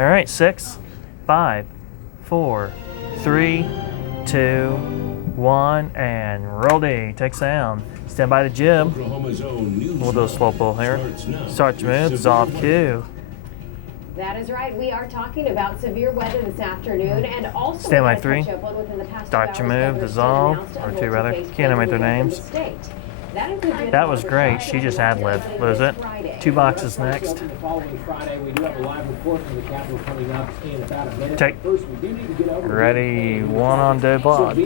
All right, 6, 5, 4, 3, 2, 1, and roll D. Take sound. Stand by the jib. We'll do a slow pull here. Start to move. Dissolve cue. That is right. We are talking about severe weather this afternoon, and also stand by 3. Start to move. Dissolve, or 2 rather. Can't animate their names. That was great. She just ad-libbed. Lose it. 2 boxes next. Take. Ready. 1 on debug.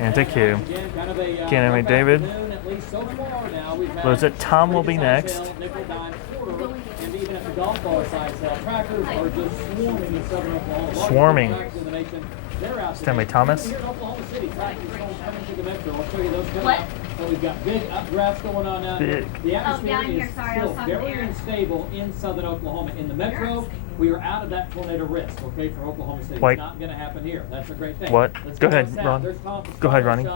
And take 2. Can't animate David. Lose it. Tom will be next. Swarming. Stand by Thomas. What? So we've got big updrafts going on now. Big. The atmosphere is still very unstable in southern Oklahoma. In the metro, we are out of that tornado risk, okay, for Oklahoma City. Wait. It's not going to happen here. That's a great thing. What? Let's Go ahead, south. Ron. There's Tom, Go ahead, Ronnie.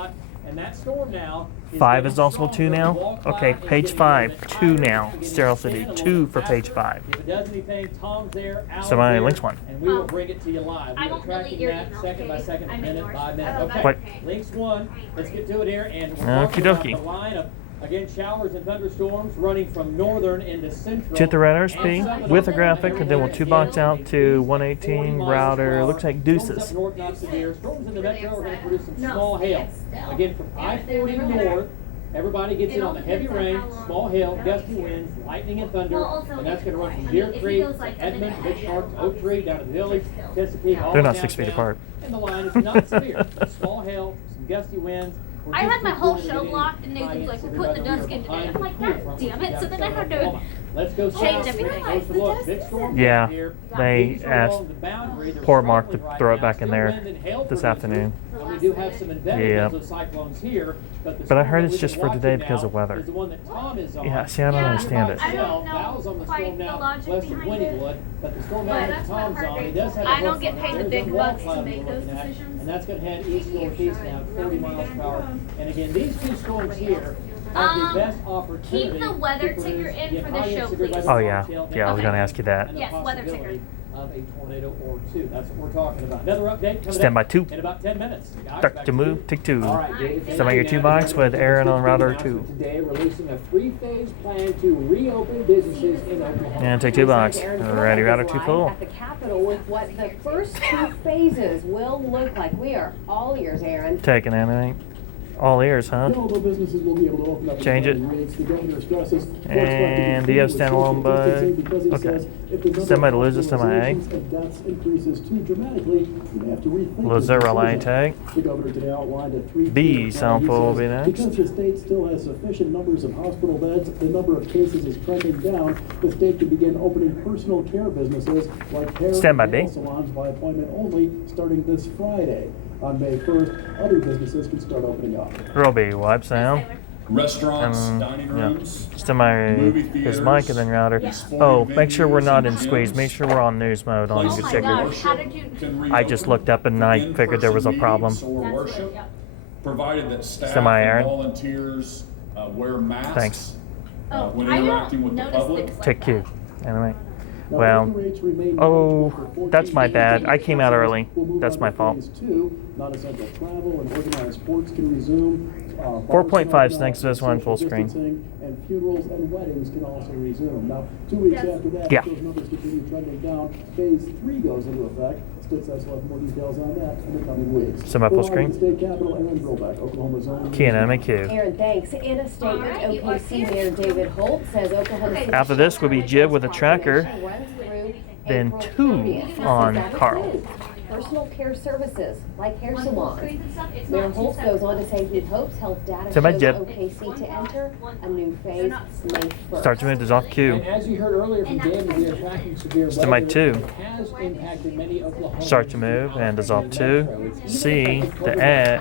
And that storm now 5 is also 2 now? Okay, page 5, 2 now. Sterile City, 2 for page 5. If it does anything, Tom's there, So my links 1. and we will bring it to you live. I We're won't delete tracking your that email, second by please. second, I'm minute ignoring by you. minute. Oh, Okay, What? links 1. Let's get to it here, and we're Okie talking about dokie. the line of, again, showers and thunderstorms running from northern into central. To the red and RSP southern with a Oklahoma. graphic, and then we'll 2 box out to 118 router. Looks like deuces. Storms up north, not severe. Storms in the metro are going to produce some No, small hail. still. Again, from I-40 north, everybody gets in on the heavy rain, small hail, gusty winds, lightning and thunder, Well, also, and that's going to run from I mean, Deer if he Creek, goes like Edmond, a Big minute Shark, ahead, Oak Tree, down to the Village, Chesapeake, all They're the not way 6 feet down. apart. And the line is not severe. Small hail, some gusty winds. We're I just had my too whole cool to show get any blocked, and Nathan's high-end like, severe we're putting the weather. dusk in today. Behind I'm like, the God front damn with it. So then I South had to Oklahoma. Let's go change south. everything. Close look. Big storm Yeah, here. they These are asked along the boundary. They're poor Mark to struggling right throw it now. back in Still there wind and hail this producers, afternoon. and we do have some embedded Yeah. cyclones here. But I storm heard that it's we've just been for today watching because now of weather. is the one that Tom is on. Yeah, see, I don't understand it. I don't know Val's on the quite storm the now, logic west of behind it. Wynnewood, but the storm But that that's Tom's what I'm on, it does have a I don't hook get on it. paid the There's big a wall bucks to cloud make we're those looking at, decisions. and that's going to head east-northeast now, 40 miles per hour. And again, these two storms here are the best opportunity. keep the weather to ticker produce, in again, for the high-end show, severe please. weather Oh, yeah. watch-out, Yeah, I was and going to ask you that. the Yes, weather ticker. possibility of a tornado or 2. That's what we're talking about. Another update coming Stand by up 2. in about 10 minutes. Guys, Start back to you. move. Take 2. All right, Dave. Stand by your 2 box with Aaron on router 2. Today, releasing a 3-phase plan to reopen businesses in Oklahoma. And take 2 box. Ready, router 2 full. At the Capitol with what the first 2 phases will look like. We are all ears, Aaron. Take an animate. All ears, huh? Although businesses will be able to open up Change it. the governor stresses And do you have standalone by? Okay. Stand by to lose this to my A. Deaths increases too dramatically, you have to rethink Lose your it, relay decision. take. The governor today outlined a 3 B sample will be next. Because the state still has sufficient numbers of hospital beds, the number of cases is trending down. The state could begin opening personal care businesses like hair Stand by and B. nail salons by appointment only starting this Friday. On May 1st, other businesses can start opening up. Roll B. Wipe sound. Restaurants, dining Yeah. rooms, Stand by movie his theaters, mic and then router. sporting Oh, make sure we're venues not in and squeeze. gyms. Make sure we're on news mode on Oh your my ticker. gosh, how did you? I just looked up and I figured there was a problem. Or That's worship, good, yeah. provided that staff Stand by, and Aaron. volunteers wear masks Thanks. when I interacting don't with the notice public. things like Take Q. that. Animate. Now, Well, open rates remain oh, manageable for 14 that's my days. bad. I came out early. We'll move That's on my to fault. phase 2. Non-essential travel and organized sports can resume. 4.5 bars, next to this one, full social screen. distancing, and funerals and weddings can also resume. Now, 2 weeks Yes. after that, Yeah. if those numbers continue trending down, phase 3 goes into effect. Stitz will have more details on that in the coming weeks. Semi full We're live screen. in the State Capitol, Aaron Grobak, Oklahoma Zone. Key and animate Q. Aaron, thanks. In a statement, All right, you are OKC serious? Mayor David Holt says Oklahoma City. After this will be Jib with a tracker, Proclamation runs through then April 2 30th. on That Carl. includes Personal care services like hair On full salons. screens and stuff, it's Mayor not two Holt separate goes on to ones. say he hopes health data So my shows Jib. OKC to enter a new phase May 1st. Start to move is off Q. And as you heard earlier from Dan, we are tracking severe Stand by weather 2. that has impacted many Oklahomans. Start to move and dissolve 2. C to A,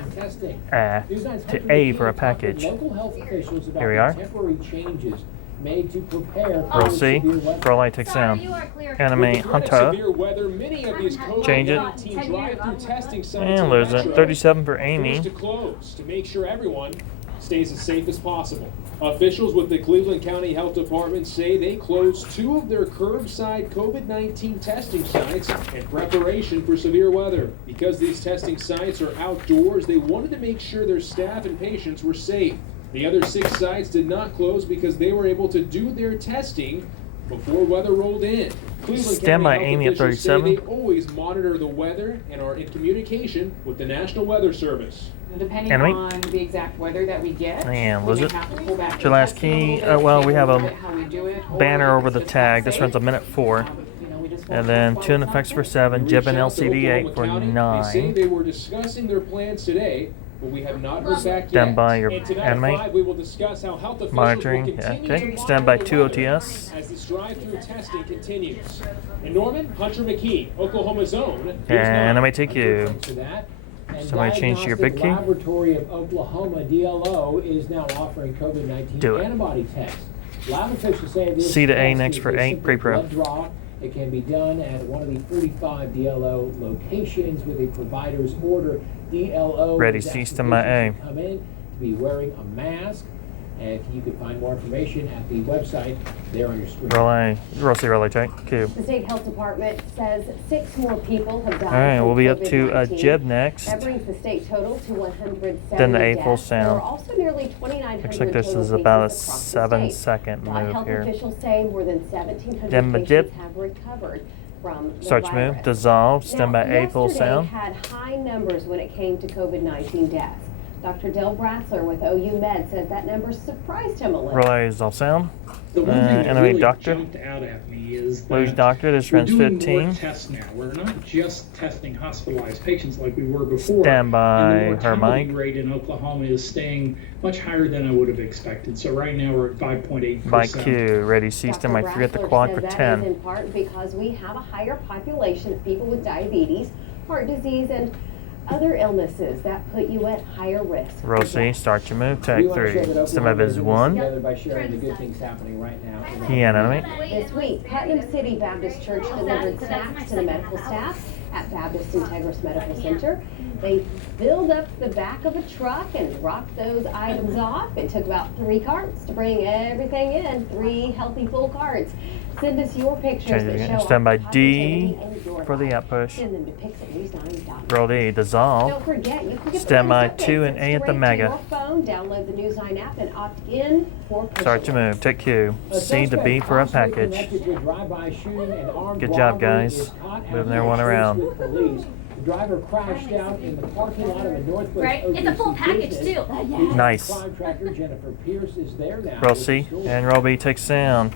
to A for a package. Local health officials about Here we are. temporary changes made to prepare for Roll C. severe weather. For light take Sorry, sound. you are clear. Animate Hunter. Severe weather, many of these Change it. COVID-19 drive-through testing sites And in lose Metro it. 37 for forced Amy. to close to make sure everyone stays as safe as possible. Officials with the Cleveland County Health Department say they closed 2 of their curbside COVID-19 testing sites in preparation for severe weather. Because these testing sites are outdoors, they wanted to make sure their staff and patients were safe. The other 6 sites did not close because they were able to do their testing before weather rolled in. Cleveland Stand by, County health Amy, at officials say 37. they always monitor the weather and are in communication with the National Weather Service. Depending Enemy. on the exact weather that we get, And we was may it? have to pull back What's your last testing a key? little bit, Well, we change have a little bit how we do it, or banner if over it's the just tag. not This safe, runs a minute 4. we just And won't then follow 2 in effects for something. 7. Jib and Reached out to LCD 8 Oklahoma for County. They say 9. they were discussing their plans today, but we have not heard back Stand yet. by your And tonight at enemy. 5, we will discuss how health officials Monitoring, will continue okay. to Stand by monitor 2 the weather OTS. as this drive-through testing continues. In Norman, Hunter McKee, Oklahoma's own. News And 9. I may take you. Thanks for that. And Somebody change to your big Diagnostic key. Laboratory of Oklahoma, DLO, is now offering COVID-19 Do it. antibody tests. Lab officials say this C to A test next is for a 8, simple pre-pro. blood draw. It can be done at one of the 45 DLO locations with a provider's order. DLO Ready, is C, asking stand by patients A. to come in to be wearing a mask. And you can find more information at the website there on your screen. Relay. Rosie, relay check. Q. The state health department says 6 more people have died. All right, from we'll be up to COVID-19. Jib next. That brings the state total to 170 Then the A full deaths. There sound. are also nearly 2,900 Looks like this total is about a cases across the 7-second state. move Health here. officials say more than 1,700 Then the patients dip. have recovered from the Search virus. move. Dissolve. Stand by Now, A full yesterday sound. had high numbers when it came to COVID-19 deaths. Dr. Del Brassler with OU Med says that number surprised him a little. Relay is all sound. The one thing that enemy really doctor. jumped out at me is Lou's that doctor. This we're runs doing 15. more tests now. We're not just testing hospitalized patients like we were before. Stand by and the her mortality mic. rate in Oklahoma is staying much higher than I would have expected. So right now we're at 5.8%. By Q. Ready, C. Stand by 3 at the Brassler quad says for that is 10. in part because we have a higher population of people with diabetes, heart disease, and other illnesses that put you at higher risk. for Rosie, death. start your move. We Tag want to show 3. that Stand by Oklahoma is Viz in this 1. together by sharing the good things happening right now. Key enemy. This week, Putnam City Baptist Church delivered snacks to the medical staff at Baptist Integris Medical Center. They filled up the back of a truck and dropped those items off. It took about 3 carts to bring everything in, 3 healthy full carts. Send us your pictures Change it that again. show Stand by our D positivity in your for the life. outpush. Send them to pics@news9.com. Roll D. Dissolve. Don't forget, you can get Stand the by latest 2 updates and A at the straight Mega. to your phone. Download the News 9 app and opt in for push Start your alerts. move. Take Q. A C to B suspect for a possibly package. connected to a drive-by shooting and armed Good job, robbery guys. is caught Moving after everyone a chase around. with police. The driver crashed out in the parking lot of a Northwest Right? It's a OKC full package, business. too. News Nice. Crime tracker Jennifer Pierce is there now. Roll with C. the story. And roll B. Take sound.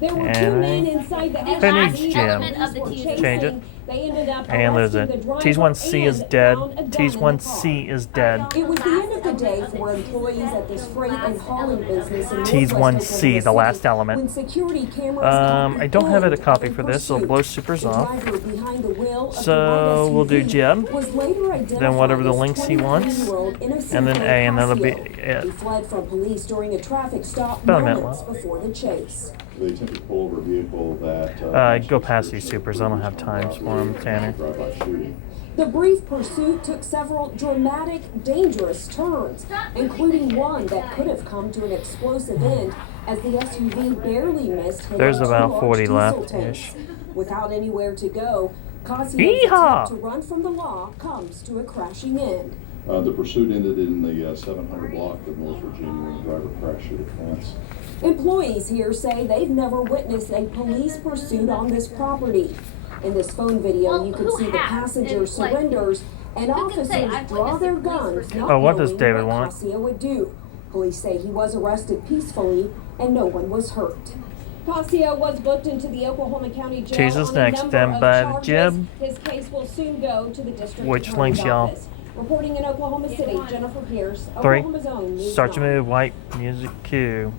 There were 2 And men inside the Finish, SUV. Jim. Of the T's. Change it. They ended up And lose arresting it. the driver T1C is and dead. found a gun in the car. T1C is dead. It was the end of the day for employees at this freight and hauling business in T1C, Northwest the Oklahoma last City, element. when security cameras I don't have it a caught copy in for this, so pursuit. blow supers The off. driver behind the wheel of the So white we'll do SUV Jeb, was later then identified whatever the as links he wants, 29-year-old innocent and then A, and that'll be Ocasio. it. He fled from police during a traffic stop About a minute moments before the chase. They attempted to pull over a vehicle that. Go past these supers. I don't have times for them, Tanner. Drive-by shooting. The brief pursuit took several dramatic, dangerous turns, including one that could have come to an explosive end as the SUV barely missed hitting There's 2 about large 40 diesel left-ish. tanks. Without anywhere to go, Casio's Yeehaw! attempt to run from the law comes to a crashing end. The pursuit ended in the 700 block of North Virginia when the driver crashed through the fence. Employees here say they've never witnessed a police pursuit on this property. In this phone video, Well, you can who see the has? passenger It's like- surrenders and who can say, officers "I've draw witnessed their a police guns, pursuit"? not Oh, what does knowing David what want? Casio would do. Police say he was arrested peacefully and no one was hurt. Casio was booked into the Oklahoma County Jail Jesus on next, a number stand of by the charges. jib. His case will soon go to the district Which attorney's links, y'all? office. Reporting in Oklahoma City, Jennifer Pierce, 3. Oklahoma's own News Start your 9. move. White music Q.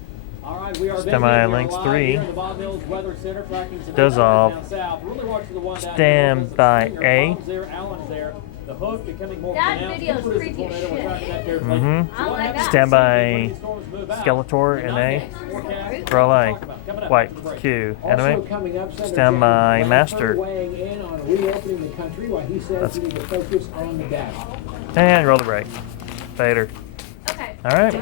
All right, we are Stand by visiting links live 3. here at the Bob Mills Weather Center, tracking some Dissolve. down south. Really watching the one down Stand here. by Springer, A. Bob's there, Allen's there. The hook becoming more That pronounced. video is Cooper creepy as the tornado. We're shit. tracking that carefully. Mhm. So what I like happens that. Stand by when these storms move out? Skeletor and A. Next forecast, Roll A. talk about coming up White after the break. Q. Also Enemy. coming up, Senator Stand James by Blanford Master. weighing in on reopening the country while he says we need to focus on the data. And roll the break. Vader. Okay. All right.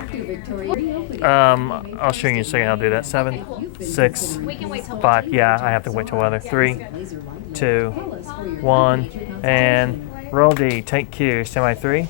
I'll show you in a second how to do that. 7, 6, 5. Yeah, I have to wait till weather. 3, 2, 1, and roll D. Take Q. Stand by 3.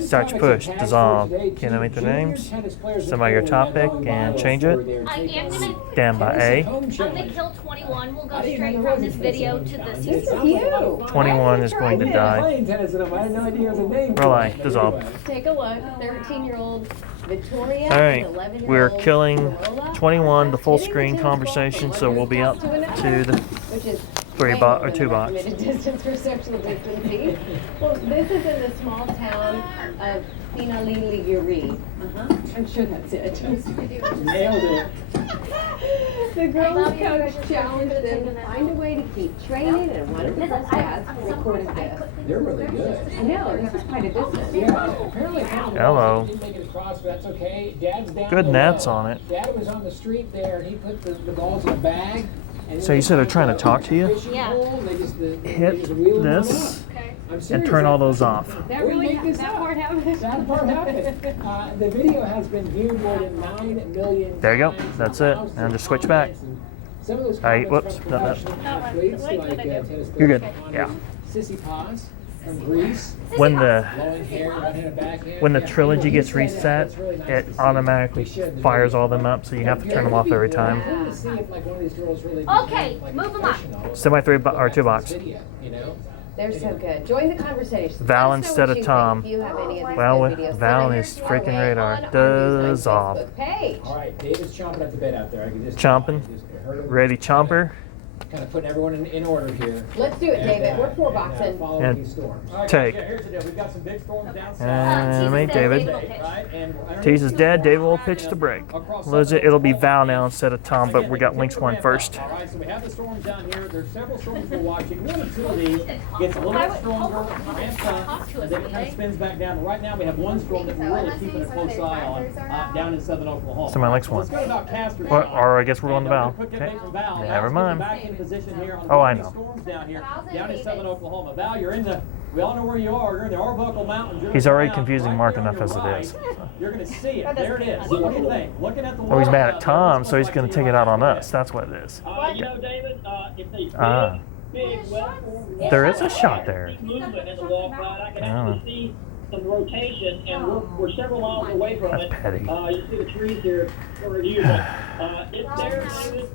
Start your push. Dissolve. Can I make the names? Stand by your topic and change it. I am gonna Stand by A. I'm gonna kill 21. We'll go straight from this video to the This is you. 21 is going to die. Playing tennis with him. I had no idea it was a name. Roll I. Dissolve. Take a look. 13-year-old Victoria. All right. and 11-year-old We're killing Corolla. 21, the full screen conversation, so we'll be up to the Which is 3 way box more or than 2 the box. recommended distance for social distancing. Well, this is in the small town of Pinaliliguiri. I'm sure that's it. Nailed it. The girls' coach challenged them to find a way to keep training, and one of the bus dads recorded this. They're really good. I know, this is quite a distance. Yeah, apparently Hello. didn't make it across, but that's okay. Dad's down Good below. nets on it. Dad was on the street there, and he put the balls in a bag. And So you said they're trying to talk to you? Yeah. Hit this and turn all those off. That really, that part happened. That part happened. The video has been viewed more than 9 million There you go. times. That's it. And just switch back. Some of those Hey, comments whoops. from No, no. professional athletes like tennis You're good. players Yeah. Sissy Paz from Greece. When the Blowing hair, one-handed backhand. when the Yeah, trilogy he gets said reset, that's really nice it to see. automatically They should. fires all them up, so you have to turn them off every time. Cool to see if, like, one of these girls really Okay, became, like, move 'em up. professional. Stand by 3 or 2 box. Video, you know? They're so good. Join the conversation. Val Let us know instead what of you Tom. think. If you have any of these Well, good videos, Val send is them freaking our way radar. on our News9 Dissolve. Facebook page. All right, David's chomping at the bit out there. I can just Chomping. just heard him Ready, chomper. kind of putting everyone in order here. Let's do it, David. We're four And, boxing. following And these storms. All right, take. Yeah, here's the deal. We've got some big storms down south. And mate, David. Right, and Tease is dead. David will pitch the break. It'll be Val now instead of Tom, but we got Link's one first. All right, so we have the storms down here. There's several storms we're watching. One or two of these gets a little bit stronger, ramps up, and then it kind of spins back down. Right now, we have one storm that we're really keeping a close eye on down in southern Oklahoma. So my next one. Let's go about Castor. Or I guess we're going to Val. Quick Okay. update from Val. Never Val's mind. Back in position here on Oh, I the know. storms down here, down in southern Oklahoma. Val, you're in the. We all know where you are. You're in the Arbuckle Mountains. You're He's already down confusing right Mark there on enough your as it right. is. You're going to see it. There it is. What do you think? Looking at the Oh, he's mad wall, at Tom, this so he's looks going like to take it out on you're us. That's what it is. You know, David, if they Ah. big, well-formed There is a shot there. movement in the walk ride, I can I don't know. actually see some rotation, and we're several miles away from That's it. petty. You see the trees here for you, but it's there,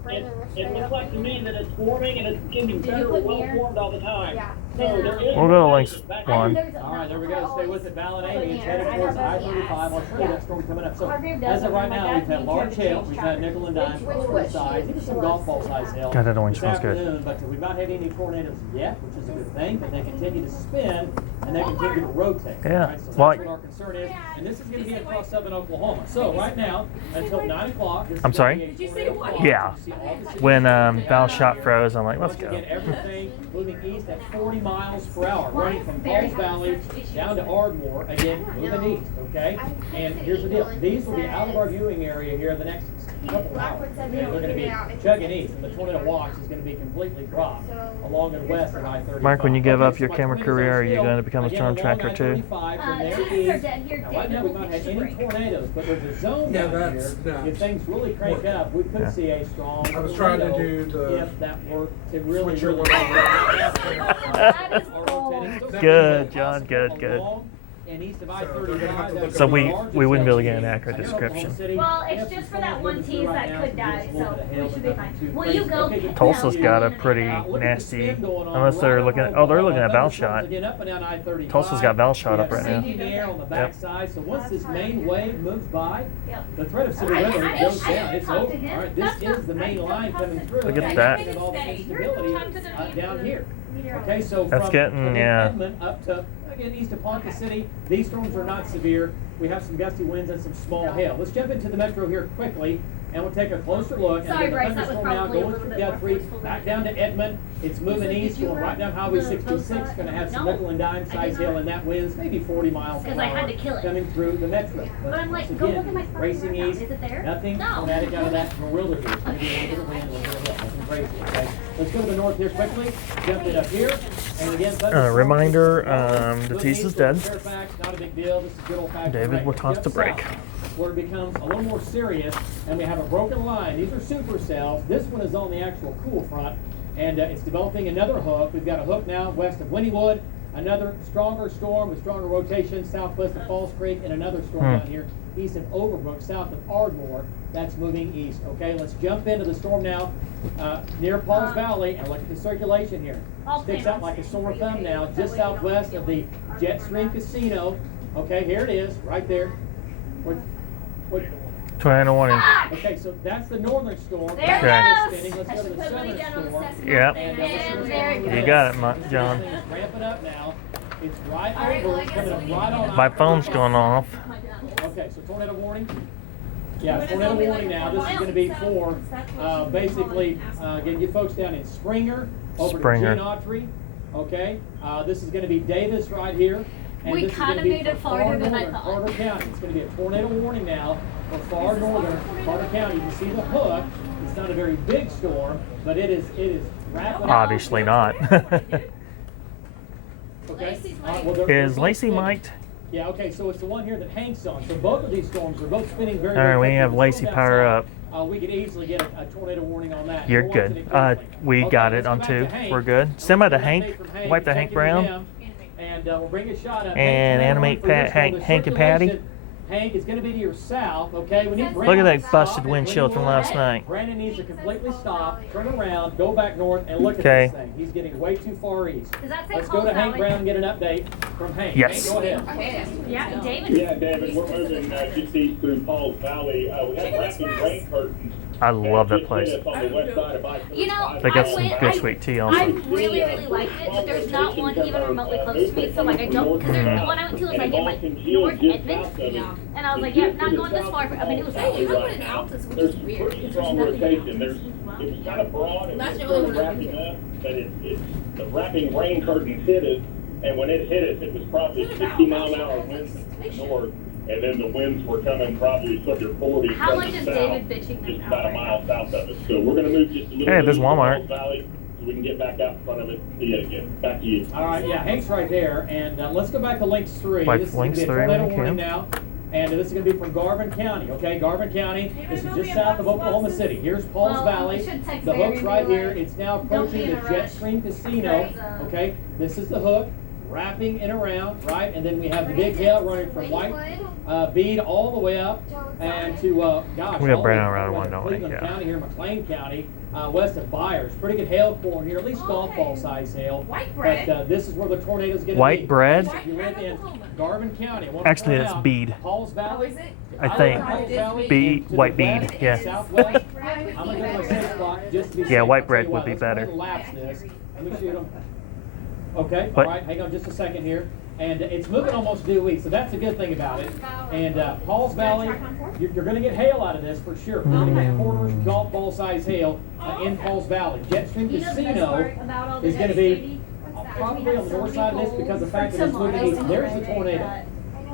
David. It looks like to me that it's forming, and it's getting better, well-formed all the time. So there is We'll go to Link's back- one. All right, there we go. Stay with it, Val and Amy. It's headed towards I-35. I'll show you that storm coming up. So as of right now, we've had large hail. We've had nickel and dime size, even some golf ball size hail. God, that orange this smells good. afternoon, but we've not had any tornadoes yet, which is a good thing. But they continue to spin and they continue to rotate. Yeah. All right, so that's Well, what our concern is. And this is going to be across southern Oklahoma. So right now, until 9 o'clock. this is I'm sorry? gonna be a tornado watch. Yeah. You see all the cities When Val's shot froze, I'm like, let's once go. again, everything moving east at 40 miles per hour, running from Falls Valley down to Ardmore, again, moving east, okay? And here's the deal. These will be out of our viewing area here in the next couple of hours. Okay? They're going to be chugging east, and the tornado watch is going to be completely dropped along and west of I-35. Mark, when you give Okay, up so your my camera tornadoes career, are you still, going to become a again, storm along tracker too? I-35 from there Teasers east. are dead here. Now, right now, we've not had any tornadoes, but there's a zone Yeah, down here. that's not- If things really crank up, we could Yeah. see a strong I was trying to tornado do the if that were to really, switch your really one That is cool. Good, John, good, good. And east of they're gonna have to I-35, look So up we the wouldn't be able to get an largest accurate LTV. description. Well, it's just for that one tease that could die, so we should be fine. Will you go? Tulsa's got a pretty nasty, unless they're looking at, oh, they're looking at Val shot. Tulsa's got Val shot up right now. On the backside, so once this main wave moves by, Yep. the threat of severe weather goes down. It's over. All right, this is the main line coming through. Look at and that. and all the instability down here. Okay, so That's from getting, yeah. Edmond up to again east of Ponca City, these storms are not severe. We have some gusty winds and some small hail. Let's jump into the metro here quickly, and we'll take a closer look. Sorry, and Bryce, the that was thunderstorm now probably a going little through bit more Guthrie, forceful back than down to Edmond. It's moving east, going right down Highway 66. Going to have some nickel and dime size hail, and that winds maybe 40 miles per Because I had hour to kill it. coming through the metro. But I'm like, once go again, look at my phone racing right now. east. Is it there? Nothing No. dramatic out of that. Gorilla here. Maybe a little bit of wind, a little bit of hail. Nothing crazy. Okay. Let's go to the north here quickly. Jump it up here. And again, Reminder, the tease is dead. Fairfax, not a big deal. This is good old-fashioned David rain. will toss Jump the break. south, where it becomes a little more serious, and we have a broken line. These are supercells. This one is on the actual cool front, and it's developing another hook. We've got a hook now west of Wynnewood, another stronger storm with stronger rotation southwest of Falls Creek, and another storm down here east of Overbrook, south of Ardmore. That's moving east. Okay, let's jump into the storm now near Pauls Valley, and look at the circulation here. Sticks out like a sore thumb now, just southwest of the Jetstream Casino. Okay, here it is, right there. Tornado warning. Okay, so that's the northern storm. There it That's goes. Let's go to the southern storm. Yep. And there it You got it, John. Ramp it up now. It's right over. It's coming up right on. My phone's going off. Okay, so tornado warning. Yeah, tornado warning now. This is going to be for basically getting you folks down in Springer, over Springer. to Gene Autry. Okay, this is going to be Davis right here. And We this is gonna kinda be made for it farther than I northern thought. Carter County. It's going to be a tornado warning now for far northern Carter County. You can see the hook. It's not a very big storm, but it is rapid. Obviously not. Okay. Is Lacey mic'd? Yeah, okay, so it's the one here that Hank's on. So both of these storms are both spinning very, All right, very we quickly. have The Lacey storm power down up. south, we could easily get a tornado warning on that. You're We're watching good. it closely. We Okay, got let's it on go back to 2. Hank. We're good. Send by the We'll get an Hank. update from Hank. Wipe the Check Hank in with Brown. him, and we'll bring a shot up. And Hank, animate for your Pat- Hank- storm. The Hank and Patty. circulation, Hank, it's going to be to your south, okay? We need Look at Brandon that to busted stop at windshield from Wynnewood. last night. Brandon needs to completely stop, turn around, go back north, and look Okay. at this thing. He's getting way too far east. Does that say Let's go to Pauls Hank Valley? Brown and get an update from Hank. Yes. Hank, go ahead. Yeah, David. Yeah, David, we're moving just east through Pauls Valley. We have wrapping rain curtains. I love that place. You know, They got I some went- good I- sweet tea I also. really, really liked it, but there's not one even remotely close to me, so like I don't, because the one I went to was like in like North Edmond, and I was like, yeah, not going this far. I mean, it was like, There's pretty strong rotation. It was kind of broad and That's it's the only sort of one I'm wrapping up, but it's the wrapping rain curtain hit us, and when it hit us, it was probably 60-mile-an-hour winds from the north, and then the winds were coming probably sort of 40 How from much the is south, David bitching just them about a mile south of us. So we're going to move just a little Hey, bit there's to Walmart. Pauls Valley so we can get back out in front of it. See you again. Back to you. All right, yeah, Hank's right there, and let's go back to Links 3. Wipe This is Links going to be 3 a when tornado you warning can. now, and this is going to be from Garvin County, okay? Garvin County, this is just south of Oklahoma City. Here's Pauls Well, Valley. we should text The Mary hook's and right be here. like, It's now "Don't approaching be the in a rush." Jetstream Casino, okay? This is the hook, wrapping and around, right? And then we have the big tail running from White Bead all the way up, and to, gosh, We got all the way Brandon around one, to don't we? Cleveland Yeah. County here, McLean County, west of Byers. Pretty good hail core here, at least golf ball size hail. White bread. But this is where the tornado's going to be. White bread? If you live in Garvin County, I want to Actually, point that's out, bead. Pauls Valley. I think. Pauls Valley Bead- and to white the bead, west and yeah. Southwest. I'm going to go to my safe spot just to be safe. Yeah, white I'll bread tell you would what, be let's go ahead better. and lapse this. Let me shoot 'em. Okay, What? all right, hang on just a second here. And it's moving almost due east, so that's a good thing about it. And Pauls Valley, you're going to get hail out of this for sure. You're going to get quarters, golf ball size hail in Pauls Valley. Jetstream Casino is going to be probably on the north side of this because of the fact that it's moving east. There's the tornado.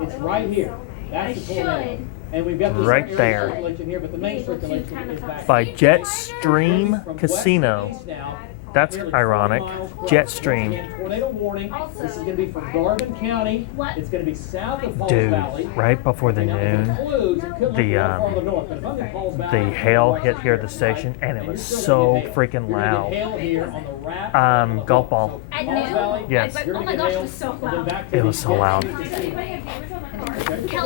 It's right here. That's the tornado. And we've got this Right area there. circulation here, but the main circulation is back By here. Jetstream From west Casino. to east now, That's nearly ironic. 40 miles per hour. Jetstream. Once again, tornado warning. This is going to be from Garvin County. It's going to be south of Pauls Dude, Valley. right before the Now, if it noon, includes, it could look a the, little farther north, but if I'm in Pauls Valley, the hail hit here at the station, and it was so freaking you're gonna loud. get hail here on the wrap and on the Golf hook. ball. So, At Pauls noon? Valley, Yes. you're Oh gonna my get gosh, hail, it was so and then loud. back to It the was so loud.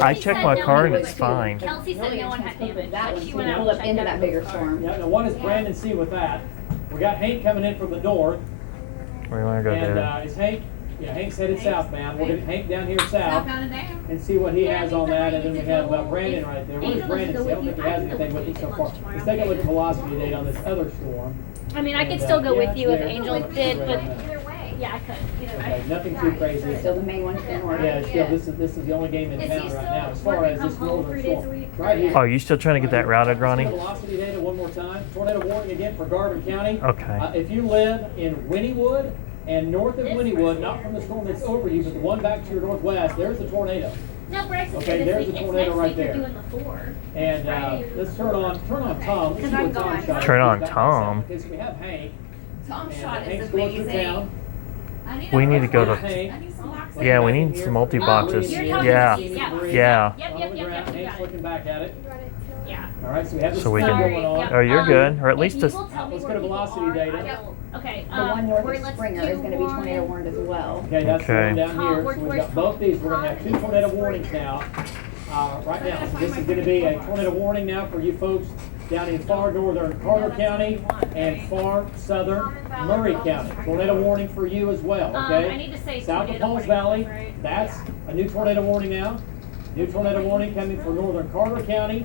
I checked my car and it's fine. Kelsey said no one had damage. That but one she pulled went out and up checked into that everyone's bigger car. storm. Yeah, now what does Brandon see with that? We got Hank coming in from the north, Where do you want to go, and David? is Hank, Hank's headed southbound. We'll get Hank down here south and see what he has on that, and then we have Brandon right there. What does Brandon see? I don't think he has anything with it so far. Let's take a look at velocity data on this other storm. I mean, I could And, still go with you if yeah, Angel there's did, right but now. yeah, I could. Okay, nothing too crazy. Still the main one to the north. Yeah, still, this is the only game in Is town he right still now, as far as this working from home northern 3 days a storm. week? Right here. Oh, you still trying to get that routed, Ronnie? Velocity data one more time. Tornado warning again for Garvin County. Okay. If you live in Wynnewood and north of Wynnewood, not from the storm that's over you, but the one back to your northwest, there's the tornado. No, Bryce Okay, said there's this the week. tornado It's right next week there. we're doing the 4. And let's turn on Tom. Let's see what Tom shot. Turn on Tom. Okay, so we have Hank. Tom's And shot Hank's is going through amazing. town. We need to go to. Hank. Yeah, we need some multi boxes. You're talking Yeah. to me, yeah. Yeah. Yep, On yep, the yep, ground, yep, you Hank's got it. looking back at it. Yeah. All right, so we have the So we spin can- going on. Yep. Oh, you're good. Or at if least you this. will tell me Let's where go to people velocity are, data. I will. Okay. The one north we're- of let's Springer do is gonna be one- tornado warned as well. Okay, that's the Okay. one down Tom, here. So where's we've got Tom? both these. We're gonna have 2 tornado warnings now. Right now, so this is gonna be a tornado warning now for you folks down in far northern Carter County and far southern Murray County. Tornado warning for you as well, okay? I need to say South of tornado Pauls warning, Valley, right? that's a new tornado warning now. New tornado warning coming for northern Carter County,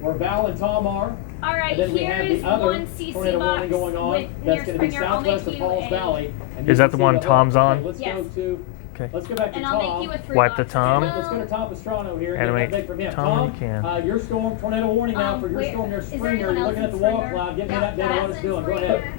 where Val and Tom are. All right, And then we here have is the other one CC tornado box warning going on. with That's near gonna be Springer. I'll southwest make of you Pauls a- Valley. And Is you that can the one see whole- Tom's on? Okay, let's Yes. go to, Okay. let's go back to And I'll make Tom. you a 3 Wipe the box. Tom. Let's go to Tom Pastrano here and get an Animate update from him. Tom when you can. Your storm, tornado warning now for your where- storm near is there Springer. anyone You're else looking at in the wall Springer? cloud. Get me an Yeah, update on what it's that's in doing. Go Springer. ahead.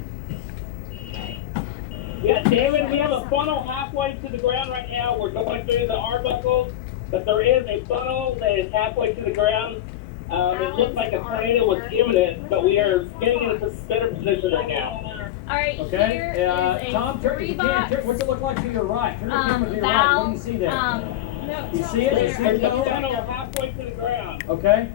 Yeah, David, we have a funnel halfway to the ground right now. We're going through the Arbuckle, but there is a funnel that is halfway to the ground. It looks like a tornado was imminent, but we are getting in a better position right now. All right, Okay, here is a Tom, turn, 3 if you can, box. what's it look like to your right? Turn the camera to your right. What do you see there? You see it? You see There's it a go? funnel halfway to the ground. Okay,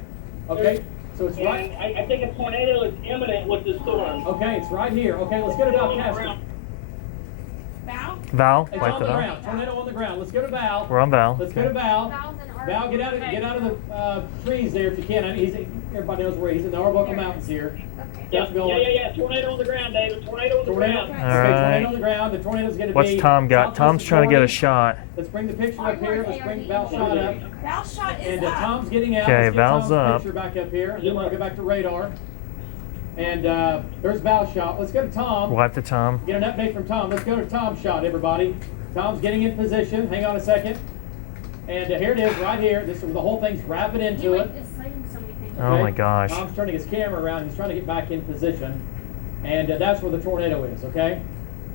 okay, so it's And right, I think a tornado is imminent with the storm. okay, it's right here. Okay, let's go to Val Castor. Val, It's wipe on it the off. ground, tornado on the ground. Let's go to Val. We're on Val. Let's go to Val. Val, get out of the trees there if you can. I mean, everybody knows where he's in the Arbuckle Mountains here. Yeah, Keep going. yeah. Tornado on the ground, David. Tornado on the Tornado. ground. Okay, Alright. tornado on the ground. The tornado's going to be. What's Tom got? southwest Tom's of trying to get a 40. shot. Let's bring the picture up here. Let's bring Val's shot up. Val's shot is And up. Tom's getting out. Okay, Let's get Val's Tom's up. picture back up here. And then we're going to go back to radar. And there's Val's shot. Let's go to Tom. Wipe the Tom. Get an update from Tom. Let's go to Tom's shot, everybody. Tom's getting in position. Hang on a second. And here it is, right here. This the whole thing's wrapping into it. Oh my gosh. Tom's turning his camera around. He's trying to get back in position. And that's where the tornado is, okay?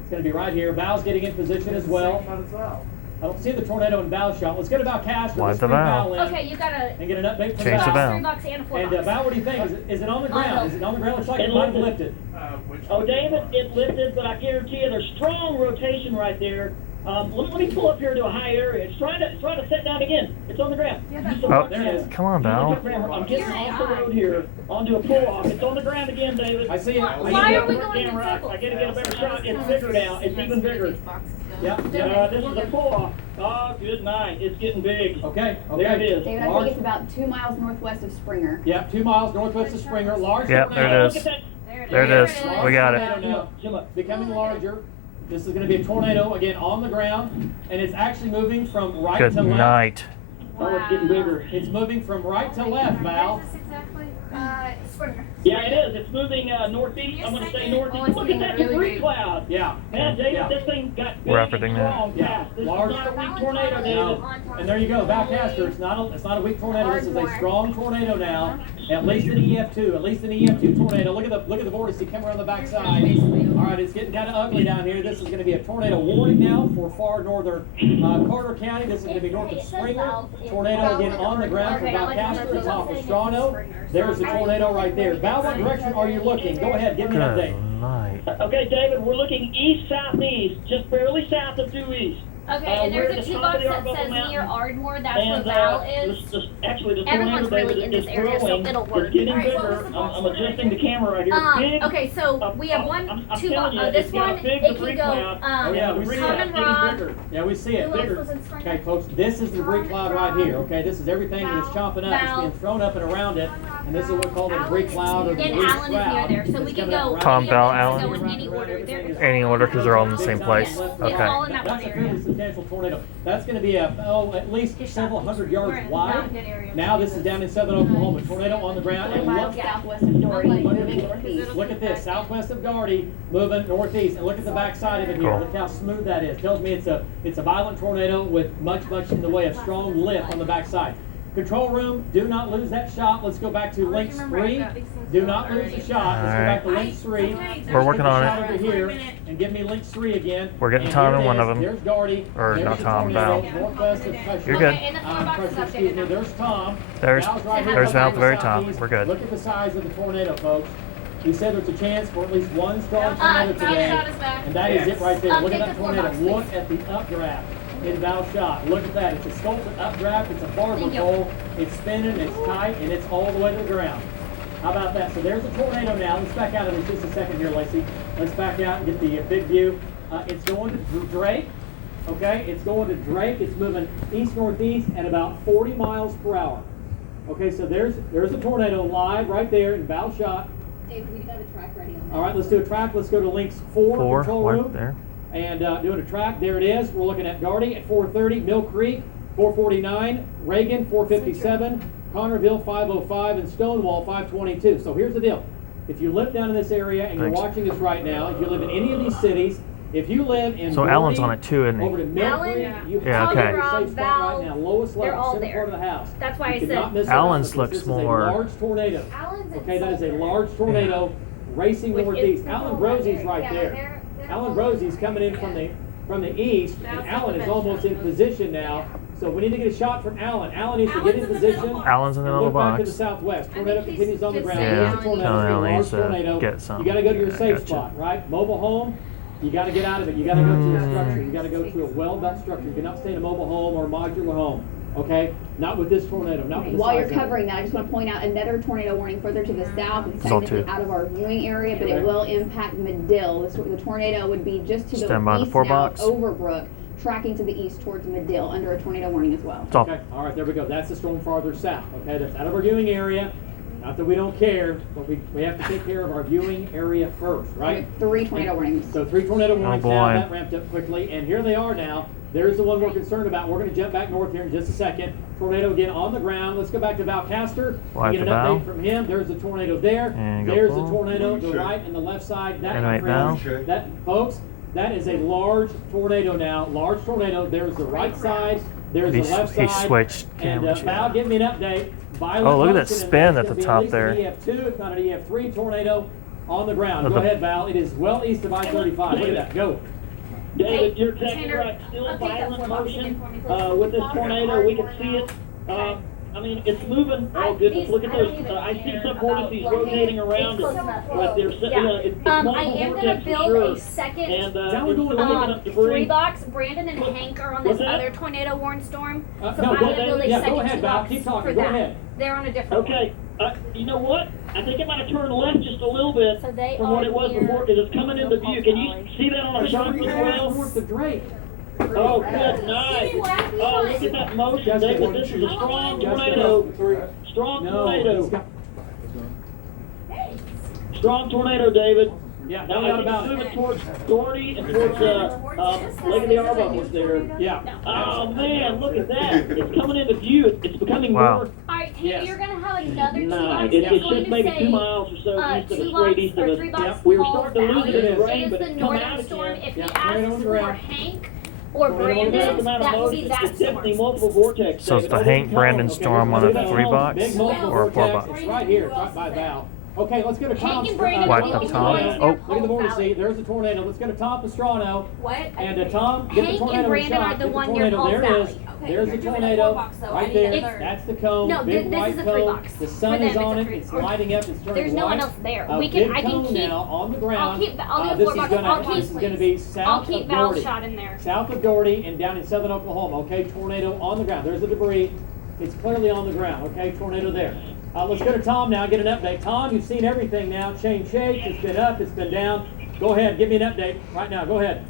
It's going to be right here. Val's getting in position as well. I don't see the tornado in Val's shot. Let's go to Val Castor. Wipe Let's the bring Val. in Okay, you gotta and get an update from Change the Val. 3 bucks and a 4 And box. Val, what do you think? Is it on the ground? Is it on the ground? Looks like it might have lifted. Oh, David, it lifted, but I guarantee you there's strong rotation right there. Let me pull up here to a high area. It's trying to set down again. It's on the ground. Oh, there it is. Come on, Val. I'm getting off the road here onto a pull off. It's on the ground again, David. I see it. Why are we going in I circles? gotta get a better shot. It's bigger now. It's even bigger. Yeah. This is a pull off. Oh, good night. It's getting big. Okay. There it is. David, I Large- think it's about 2 miles northwest of Springer. Yeah, 2 miles northwest of Springer. Large Yep, there tornado. it is. There it is. We got it. Tornado now, becoming larger. This is going to be a tornado again on the ground, and it's actually moving from right Good to left. night. Oh, it's getting bigger. It's moving from right to left, Val. Springer. Yeah, it is. It's moving northeast. I'm going to say northeast. Look at that debris cloud. Yeah. Man, David, Yeah. this thing got big We're and efforting that. strong Yeah. fast. This Large- is not a weak tornado, David. No. And there you go, Val Castor. It's not a weak tornado. This is a strong tornado now. At least an EF2. At least an EF2 tornado. Look at the vortice coming around the backside. All right, it's getting kind of ugly down here. This is going to be a tornado warning now for far northern Carter County. This is going to be north of Springer. Tornado again on the ground for Val Castor and Tom Pastrano. There's the tornado right there. Val, what direction are you looking? Go ahead, give me an Good update. night. Okay, David, we're looking east-southeast, just barely south of due east. Okay, and we're there's at a the 2 top box of the that Arbuckle says Mountain. near Ardmore. That's where And Val is. actually, the Everyone's tornado, really David, in this is area, so growing. it'll work. It's getting Alright, bigger. I'm adjusting the camera right here. Big. Okay, so we have one, I'm 2 telling you, this it's got a one, big it debris can go, cloud. Oh yeah, we see Tom it. and Getting Rob. bigger. Yeah, we see it. Who else Bigger. was in Springer? Okay, folks, this is the debris cloud right here. Okay, this is everything that is chomping up. It's being thrown up and around it, and this is what we call the debris cloud or the And debris Allen is near shroud. there, so we It's can coming up go. right Tom, we Val, can Allen? Go in any order. There. Any order because they're all in the same place. It's Okay. all in that That's one a fairly area. substantial tornado. That's going to be at least several hundred yards We're in wide. not a good area. Now this is down in southern Oklahoma. Tornado on the ground. 1 And mile look, southwest of Dory, moving northeast. look at this, southwest of Gardy, moving northeast. And look at the backside of it here. Cool. Look how smooth that is. Tells me it's a violent tornado with much in the way of strong lift on the backside. Control room, do not lose that shot. Let's go back to links 3. Do not lose the shot. Let's go back to links 3. We're working on Shot it. over here and give me links 3 again. We're getting And Tom here in it one is. of them. There's Gardy. Or There's not the Tom, tornado, Val. northwest of Pressure. You're good. Okay, and the 4 box is Pressure, excuse me. There's Tom. There's Val's right here Val at the very southeast. top. We're good. Look at the size of the tornado, folks. He said there's a chance for at least one strong tornado today. Shot is back. And that is it right there. Look at Take that the floor tornado. box, Look at the updraft in Val Shot. Look at that. It's a sculpted updraft. It's a barber Thank you. pole. It's spinning. It's tight, and it's all the way to the ground. How about that? So there's a tornado now. Let's back out of this just a second here, Lacey. Let's back out and get the big view. It's going to Drake. Okay, it's going to Drake. It's moving east-northeast at about 40 miles per hour. Okay, so there's a tornado live right there in Val Shot. Dave, we got a track ready on that. All right, let's do a track. Let's go to links 4 control right room. there. And doing a track. There it is. We're looking at Gardy at 430, Mill Creek 449, Reagan 457, Connorville 505, and Stonewall 522. So here's the deal. If you live down in this area and you're Thanks. watching this right now, if you live in any of these cities, if you live in So Gardy, Alan's on it too, isn't over he? to Mill Alan, Creek, you Yeah, have okay. your safe spot Val, right now. Lowest they're level, all center there. part of the house. That's why You I cannot said. miss Alan's this. looks This is more- a large tornado. Alan's in Okay, that is a Sulphur. large tornado racing Which is northeast. the Alan whole Rosie's area. right Yeah, there. they're Alan all Rosie's over. coming in from the east, and Alan is almost in position now. So we need to get a shot from Alan. Alan needs to get in Alan's in the middle position. box. Alan's in the and middle look back to box. the southwest. I Tornado think he's continues on the just ground. saying Here's a Alan tornado. needs- It's a Alan large needs to tornado. get some. You got to go to your I safe gotcha. spot, right? Mobile home. You got to get out of it. You got to go to a structure. You got to go to a well-built structure. You cannot stay in a mobile home or a modular home. Okay? Not with this tornado. Not with the While you're size of it. covering that, I just want to point out another tornado warning further to the south. It's It's all technically two. out of our viewing area, but it Okay. will impact Medill. The tornado would be just to the Stand by the east 4 now, box. Overbrook, tracking to the east towards Medill under a tornado warning as well. It's all. Okay, all right, there we go. That's the storm farther south. Okay, that's out of our viewing area. Not that we don't care, but we have to take care of our viewing area first, We right? have 3 tornado warnings. So 3 tornado warnings boy. now. That ramped up quickly, and here they are now. There's the one we're concerned about. We're going to jump back north here in just a second. Tornado again on the ground. Let's go back to Val Castor Wipe and get the an Val. update from him. There's the tornado there. And go There's the boom. tornado, the right and the left side. That, my Animate friends, Val. that folks, that is a large tornado now. Large tornado. There's the right side. There's the left He side. switched And cameras. Val, give me an update. Violent Oh, look at that motion, and spin that's at gonna the be top least there. an EF2, if not an EF3 tornado on the ground. Look Go up. ahead, Val. It is well east of I-35. Look at that. Go. David, you're exactly right. Still violent motion with this tornado. We can see it. I mean, it's moving. Oh goodness, look at those. I see some vortices rotating around it. But there's, it's I multiple am gonna vortex for build sure. a second And Now it's we're still going picking up debris. 3 box. Brandon and Hank are on What's this that? other tornado warn storm. So No, I'm go gonna ahead. build a Yeah, second go ahead, 2 Val. box Keep talking. for Go that. ahead. They're on a different one. Okay, you know what? I think it might have turned left just a little bit So they from what are it was near before because it's coming into view. Can you see that on our shot as well? North to Drake. Oh, good, nice. Oh, look at that motion, David. This is a strong tornado. Strong No, he's tornado. got, Strong tornado, David. yeah, Now, no doubt I think about it's it. moving towards Doherty and towards Lake of the Arbuckles there. Yeah. Oh, man, look at that. It's coming into view. It's becoming Wow. more. Alright, Tanner, Yes. you're gonna have another 2 Nah, box. it's going just to maybe say, 2 miles or so east of 2 us, box straight east or of 3 us. box We were Falls starting to lose it in Valley. the rain, It but is it's the come northern out storm. again. If he Yeah, right asks on the for ground. Hank or Right on the ground. Brandon, Amount of that will motion, be that it's definitely storm. multiple vortex. So it's David. the Oh, Hank look at Brandon Tom. storm on Look a at 3 Tom. box Big multiple or a 4 vortex. box? It's right here. It's right by Val. Okay, let's go to Tom. Hank and Brandon Wipe are the up only Tom. ones Oh. near Look at the Falls border Valley. seat. There's the tornado. Let's go to Tom Pastrano. What? And Tom, get the Hank tornado and in Brandon shot. are the Get one tornado. near Falls There it is. Valley. There's the tornado right there. That's the cone. No, Big this white is a 3 cone. box. The For sun them, is it's a on it. 3 It's or- lighting up. It's turning There's no white. one else there. A We can. big I can cone keep. now on the ground. I'll keep. I'll do a This 4 is box. gonna, I'll keep. this is going to be south I'll keep of Val's Doherty. shot in there. South of Doherty and down in southern Oklahoma. Okay, tornado on the ground. There's the debris. It's clearly on the ground. Okay, tornado there. Let's go to Tom now. Get an update. Tom, you've seen everything now. Chain shake. It's been up. It's been down. Go ahead. Give me an update right now. Go ahead.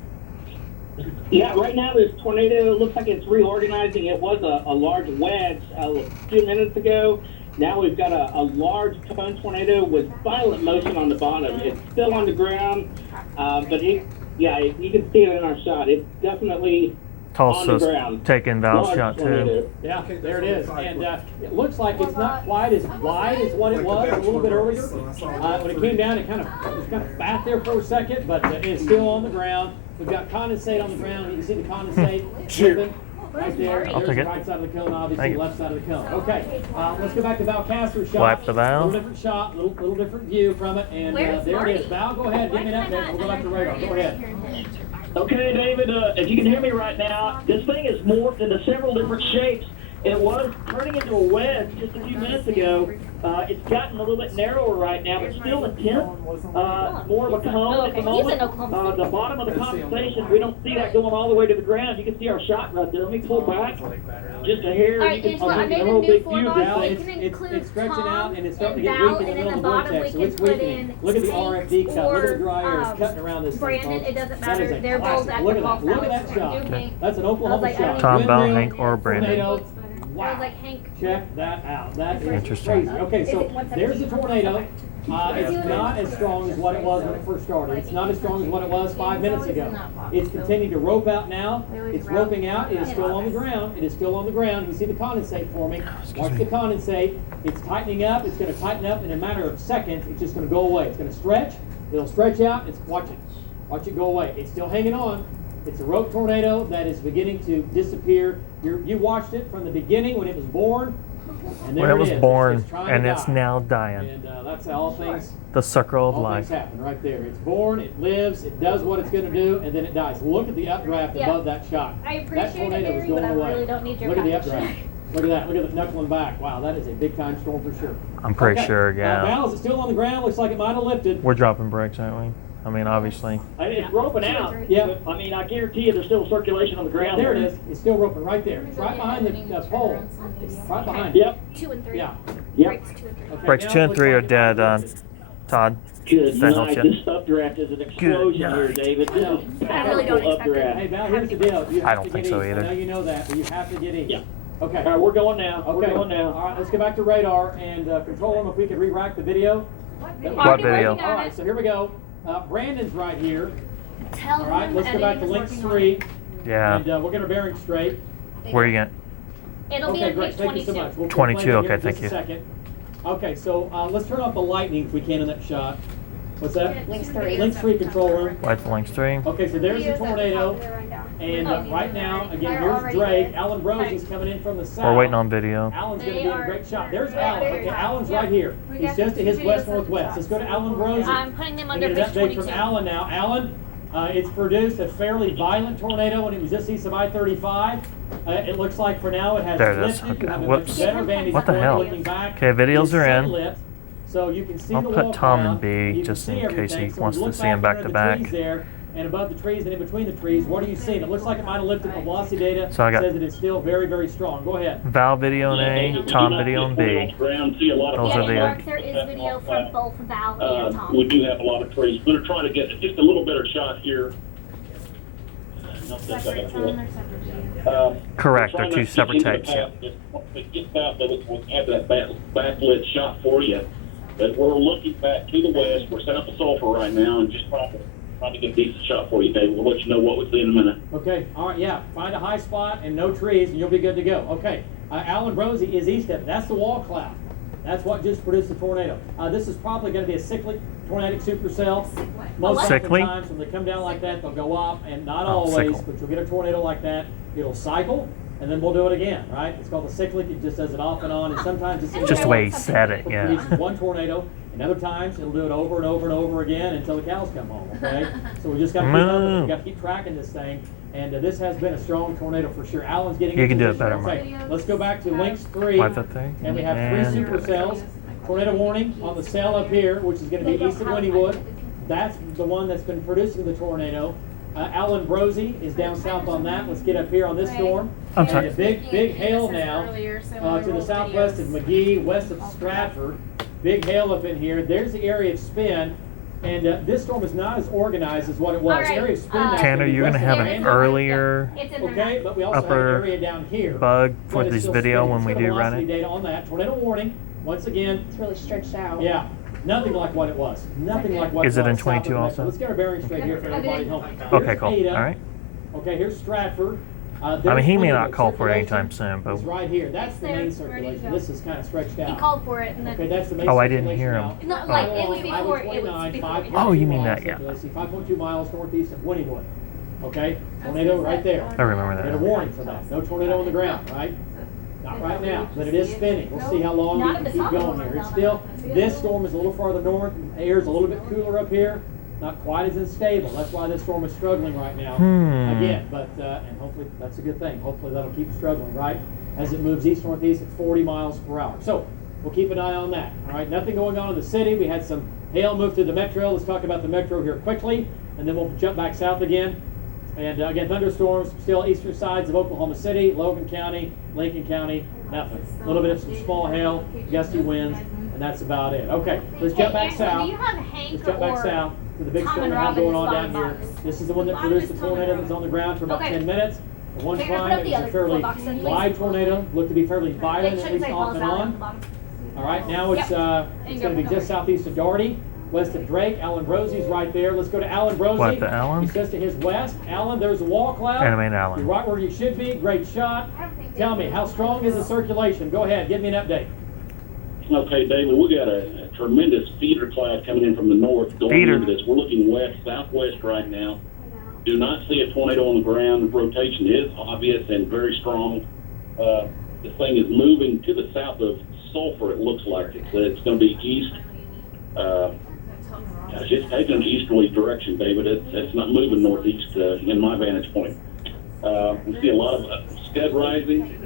Yeah, right now this tornado looks like it's reorganizing. It was a large wedge a few minutes ago. Now we've got a large cone tornado with violent motion on the bottom. It's still on the ground, but you can see it in our shot. It's definitely on the Tulsa's ground. taking Val's Large shot too. tornado. Yeah, there it is. And it looks like it's not quite as wide as what it was a little bit earlier. When it came down, it was kind of fat there for a second, but it's still on the ground. We've got condensate on the ground. You can see the condensate dripping right there. I'll There's take the it. right side of the cone, obviously Thank the you. left side of the cone. Okay, let's go back to Val Castor's shot. Wipe the Val. Little different shot, little different view from it. And Where's there it is. Marty? Val, go ahead. Give me an update. We'll go back to radar. Go ahead. Okay, David, if you can hear me right now, this thing is morphed into several different shapes. It was turning into a wedge just a few minutes ago. It's gotten a little bit narrower right now, but still intense. More of a cone at the moment. The bottom of the compensation, we don't see that going all the way to the ground. You can see our shot right there. Let me pull back just a hair. Alright, You Angela, I can see made the a whole new big form view of bar. this It thing. can include It's stretching Tom out and it's starting to and get weak Val, in the and then middle the of the bottom we vortex, so can it's put weakening. in Look at the Hank RFD cut. Look at the or, dryer. It's cutting around this thing, Brandon, folks. it doesn't That is matter. a They're both classic. at Look the at ball that. Look at that foul. shot. Do Hank. That's an Oklahoma like, shot. Tom Bell, Windmill, Hank, or Brandon. tornado. I was Wow. like, Hank. Check that out. That is Interesting. crazy. Okay, so Is it 117? there's the tornado. Okay. It's not as strong as what it was when it first started. It's not as strong as what it was 5 minutes ago. It's continuing to rope out now. It's roping out. It is still on the ground. It is still on the ground. You see the condensate forming. Watch the condensate. It's tightening up. It's going to tighten up in a matter of seconds. It's just going to go away. It's going to stretch. It'll stretch out. Watch it. Watch it go away. It's still hanging on. It's a rope tornado that is beginning to disappear. You watched it from the beginning when it was born. And there When it was is. born, It's trying and to it's die. now dying. And that's how all things The circle of all life. things happen right there. It's born, it lives, it does what it's going to do, and then it dies. Look at the updraft Yeah. above that shot. I That appreciate it, tornado is Barry, going but I away. really don't need your Look at the package. updraft. Look at that. Look at the knuckling back. Wow, that is a big time storm for sure. I'm pretty Okay. sure, yeah. Val, is it still on the ground? Looks like it might have lifted. We're dropping brakes, aren't we? I mean, obviously. It's roping out. Yeah. I mean, I guarantee you there's still circulation on the Yeah, ground. there it is. It's still roping right there. It's right behind the pole. It's right behind it. Yep. 2 and 3. Yeah. Yep. Breaks 2 and 3. Okay, Brakes now 2 it and looks 3 are like it might dead, have lifted. Todd. Good That helps night. you. This updraft is an explosion here, David. This is I really don't powerful expect it. updraft. Hey, Val, here's the deal. You have I don't to think get so east. either. I know you know that, but you have to get east. Yeah. Okay. All right, we're going now. We're Okay. going now. All right, let's go back to radar and control room if we could re-rack the video. What video? Working on All right, it. so here we go. Brandon's right here. Tell All right, him let's go back to editing is links working on 3, it. Yeah. and we'll get our bearings straight. Where are you going? It'll be Okay, on great. page Thank you 22. so much. We'll 22, play that here okay, in thank just you. a second. Okay, so let's turn off the lightning if we can in that shot. What's that? Links 3. Links 3 control room. Right to links 3. Okay, so there's the tornado. And right now, again, here's Drake. Alan Brosie's coming in from the south. We're waiting on video. Alan's going to be in a great shot. There's Alan. Okay, Alan's right here. He's just to his west-northwest. Let's go to Alan Brosie. I'm putting them And under get an page update from 22. Alan now. Alan, it's produced a fairly violent tornado when it was just east of I-35. It looks like for now it has There it is. lifted. Okay, You have a whoops. much better vantage What the point hell? looking back. Okay, videos It's are in. sunlit, so you can see I'll the put wall Tom in cloud. B You can just see in case everything. he So wants you to look see him back there to at the back. trees there, and above the trees and in between the trees, what are you seeing? It looks like it might have lifted. The velocity data So I got- says it is still very, very strong. Go ahead. Val video in A, Tom video in B. Those Yeah, are and the. Mark, there is video from both Val and Tom. We do have a lot of trees. We're trying to get just a little better shot here. Correct, they're two separate tapes. Yeah. Get out that we'll have that backlit shot for you. But we're looking back to the west. We're south of Sulphur right now, and just trying to get a decent shot for you, Dave. We'll let you know what we see in a minute. Okay, all right, yeah. Find a high spot and no trees, and you'll be good to go. Okay, Alan Brosie is east of it. That's the wall cloud. That's what just produced the tornado. This is probably going to be a cyclic tornadic supercell. Most Cyclic? times when they come down like that, they'll go up, and not Oh, always, cycle. but you'll get a tornado like that. It'll cycle, and then we'll do it again, right? It's called the cyclic. It just does it off and on, and sometimes it's Just the way he said it, yeah. produces one tornado, and other times it'll do it over and over and over again until the cows come home. Okay, so we just got to keep up with it. We got to keep tracking this thing, and this has been a strong tornado for sure. Alan's getting. You in can do it position. better, Okay, let's go back to links 3, What the thing? and we have 3 supercells. Tornado warning on the cell up here, which is going to be east of Wynnewood. That's the one that's been producing the tornado. Alan Brosie is down south on that. Let's get up here on this storm. I'm And sorry. a big hail now to the southwest of McGee, west of Stratford. Big hail up in here. There's the area of spin. And this storm is not as organized as what it was. All right, Area of spin now is Tanner, gonna be you're gonna west have of an Andrew. earlier It's in there Okay, now. but we also have upper an area down here. bug for But it's this still video spinning. when we Let's get do a run velocity it. data on that. Tornado warning. Once again, It's really stretched out. yeah, nothing like what it was. Nothing like what Is it it in was. south of 22 Metro. also? Let's get our bearings straight here for everybody at home. Okay, Here's cool. Ada. All right. Okay, here's Stratford. I mean, he may There's not call for it circulation. anytime soon, but It's right here. That's It's the there. main Ready to circulation. go. This is kind of stretched out. He called for it, and then Okay, that's the main Oh, I didn't circulation hear him. now. No, like, it was Highway before- it was 29, before 5.2 we had Oh, you mean miles that, yeah. circulation, 5.2 miles northeast of Wynnewood. Okay, tornado right there. I remember Get a that. warning for that. No tornado on the ground, right? Not right now, but it is spinning. We'll see how long Not we if can it's keep hot. going here. It's still, this storm is a little farther north. The air is a little bit cooler up here. Not quite as unstable. That's why this storm is struggling right now. Again, but and hopefully that's a good thing. Hopefully that'll keep struggling, right? as it moves east-northeast at 40 miles per hour. So we'll keep an eye on that. All right, nothing going on in the city. We had some hail move through the metro. Let's talk about the metro here quickly, and then we'll jump back south again. And again, thunderstorms still eastern sides of Oklahoma City, Logan County, Lincoln County, nothing. A little bit of some small hail, gusty winds, and that's about it. Okay, let's jump back south. Do you have Hank Let's jump back or south to the big Tom storm we and have going Robin's on down here. box? This is the one that produced the tornado that's on the ground for about Okay. 10 minutes. At one Okay, put time, up it the was a other fairly box then, please. wide tornado, looked to be fairly violent, at least off and on. All right, now it's going to be just southeast of Doherty, west of Drake. Alan Rosie's right there. Let's go to Alan Rosie. What, the Alan? He's just to his west. Alan, there's a wall cloud. Animate Alan. You're right where you should be. Great shot. Tell me, how strong is the circulation? Go ahead, give me an update. Okay, David, we got a tremendous feeder cloud coming in from the north going Feeder. into this. We're looking west, southwest right now. Do not see a tornado on the ground. Rotation is obvious and very strong. This thing is moving to the south of Sulphur, it looks like. It's going to be east. It's taking an easterly direction, David. It's not moving northeast in my vantage point. We see a lot of scud rising.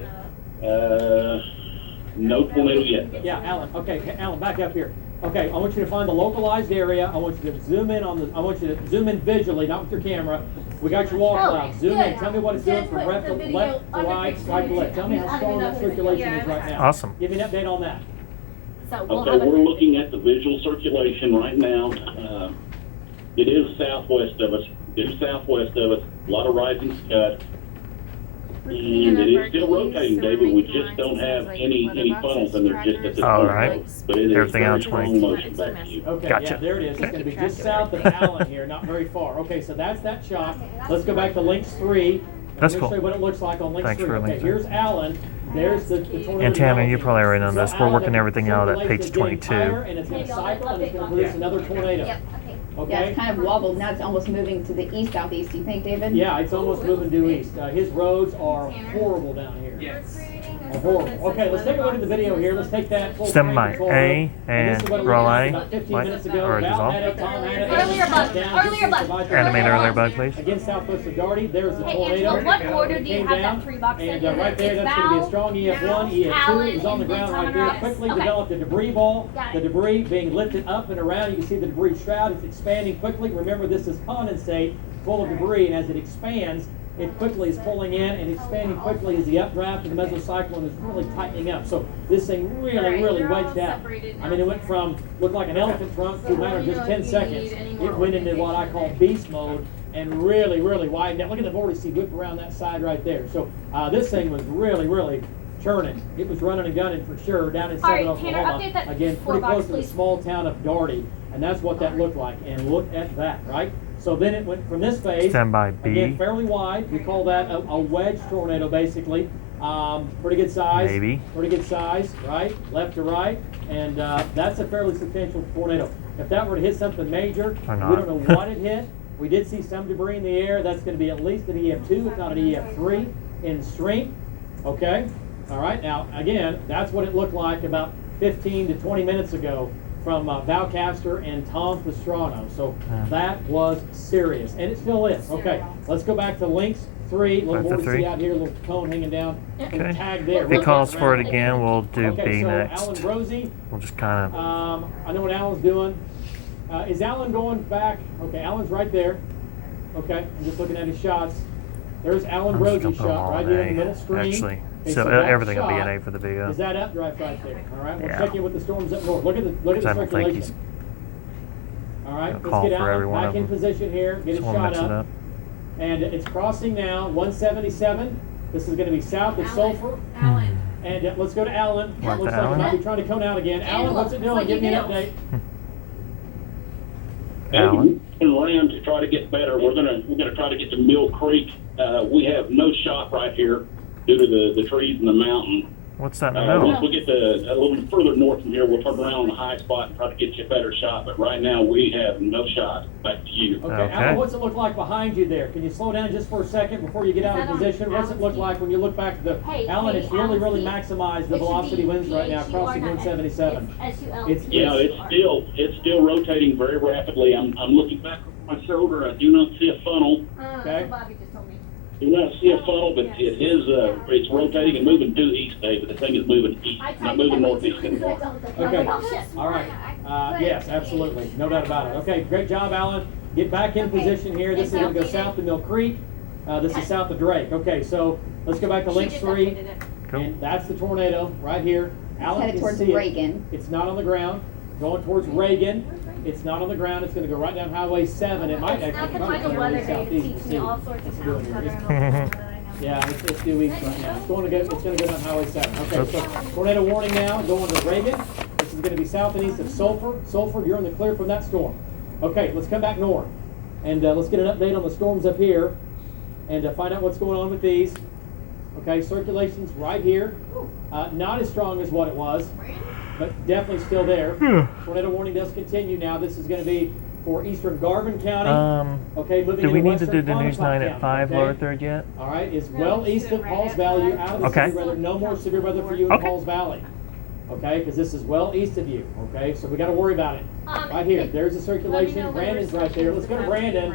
No tornado yet. Yeah, Alan. Okay, Alan, back up here. Okay, I want you to find the localized area. I want you to zoom in on the. I want you to zoom in visually, not with your camera. We got your wall cloud. Zoom in. Tell me what it's doing from left to right to left. Tell me how strong that circulation is right now. Awesome. Give me an update on that. Okay, we're looking at the visual circulation right now. It is southwest of us. A lot of rising scud. And it is still rotating, David. We just don't have any funnels in there just at this All point. right. But it is Everything very on strong 20. motion back to you. Okay, Gotcha. yeah, there it is. It's going to be just south of Allen here, not very far. Okay, so that's that shot. Let's go back to Links 3. That's Let me cool. show you what it looks like on Links Thanks 3. for Okay, linking. here's Allen. There's the tornado. And Tammy, you developing. probably already know this. So We're Allen, working the everything out at circulation page is getting 22. higher, and it's going to cycle, and it's going to produce another tornado. Yep, okay. Yeah, Okay? it's kind of wobbled. Now it's almost moving to the east southeast. Do you think, David? Yeah, it's almost moving due east. His roads are horrible down here. Yes. Horrible. Okay, let's take a look at the video here. Let's take that full Stand frame by. control. A And this is what it roll looked like A. about 15 What? minutes ago. Or is this Val all? had it, Tom had it. Earlier bug, Down, earlier bug. Animate earlier bug, please. Again, southwest of Doherty, there's the Hey, tornado. Angela, what order do you Came have down, that 3 box in? and right there, It's that's going to be a Val, strong EF1, EF2 Allen, is on the and ground then right there. Tom and Quickly Ross. Okay. developed a debris ball. Got The it. debris being lifted up and around. You can see the debris shroud. It's expanding quickly. Remember, this is condensate full of debris, and as it expands, it quickly is pulling in and expanding quickly as the updraft of the mesocyclone is really tightening up. So this thing really wedged out. I mean, it went from, looked like an elephant trunk to a matter of just 10 seconds. It went into what I call beast mode and really widened out. Look at the vortice whip around that side right there. So this thing was really churning. It was running and gunning for sure down in All right, southern Tanner, Oklahoma. update that Again, 4 pretty box, close to the please. small town of Doherty. And that's what that looked like. And look at that, right? So then it went from this phase, Stand by B. again, fairly wide. We call that a wedge tornado, basically. Pretty good size. Maybe. Pretty good size, right? Left to right. And that's a fairly substantial tornado. If that were to hit something major, Or we not. don't know what it hit. We did see some debris in the air. That's going to be at least an EF2, if not an EF3 in strength. Okay? All right. Now, again, that's what it looked like about 15 to 20 minutes ago from Val Caster and Tom Pastrano. So that was serious, and it still is. Okay, let's go back to Links 3. A little Back to more to 3. see out here, a little cone hanging down. Okay. And tag there. If he calls for it again, we'll do Okay, B so next. Alan Rosie. We'll just kind of. I know what Alan's doing. Is Alan going back? Okay, Alan's right there. Okay, I'm just looking at his shots. There's Alan I'm just Rosie's gonna put them shot all right in here in the A, middle screen. actually. Okay, So that everything will be shot an A for the video. is that updraft right there. All right, we'll Yeah. check in with the storms up north. Look at the I don't think circulation. he's All right, gonna let's call get for every Alan one back of in them. position here. Get Just it wanna shot mix it up. up. And it's crossing now 177. This is going to be south of Sulphur. And let's go to Allen. Like Looks the like it Allen? might be trying to cone out again. Allen, what's it doing? Give me an update. Alan. We're going around to try to get better. We're gonna try to get to Mill Creek. We have no shot right here due to the trees and the mountain. What's that in the middle? Once we get a little further north from here, we'll turn around on the high spot and try to get you a better shot. But right now, we have no shot. Back to you. Okay, Alan, what's it look like behind you there? Can you slow down just for a second before you get out of position? What's it look like when you look back to the, Alan, it's really maximized the velocity winds right now, crossing 177. It's still rotating very rapidly. I'm looking back over my shoulder. I do not see a funnel. Okay. You want to see a funnel, but it is, it's rotating and moving due east, David. The thing is moving east, not moving northeast anymore. Okay, all right. Yes, absolutely, no doubt about it. Okay, great job, Alan. Get back in position here. This is going to go south to Mill Creek. This is south of Drake. Okay, so let's go back to Link 3. And that's the tornado right here. Alan Headed can towards see Reagan. It's not on the ground. Going towards Reagan. It's not on the ground. It's going to go right down Highway 7. It might It's actually nothing like a come weather really day to southeast. teach We'll me see. all sorts of What's it sounds doing that here? are in the weather that I know. Yeah, it's due east right now. It's going to go down Highway 7. Okay, so tornado warning now, going to Reagan. This is going to be south and east of Sulphur. Sulphur, you're in the clear from that storm. Okay, let's come back north. And let's get an update on the storms up here. And find out what's going on with these. Okay, circulation's right here. Not as strong as what it was, but definitely still there. Tornado warning does continue now. This is going to be for eastern Garvin County. Okay, moving Do we into need to do western the news 9 Pontotoc at 5, County, lower third yet? All right, is well east of Pauls Valley. You're out of the severe weather. No more severe weather for you in Pauls Valley. Okay, because this is well east of you. Okay, so we got to worry about it. Right here, there's the circulation. Brandon's right there. Let's go to Brandon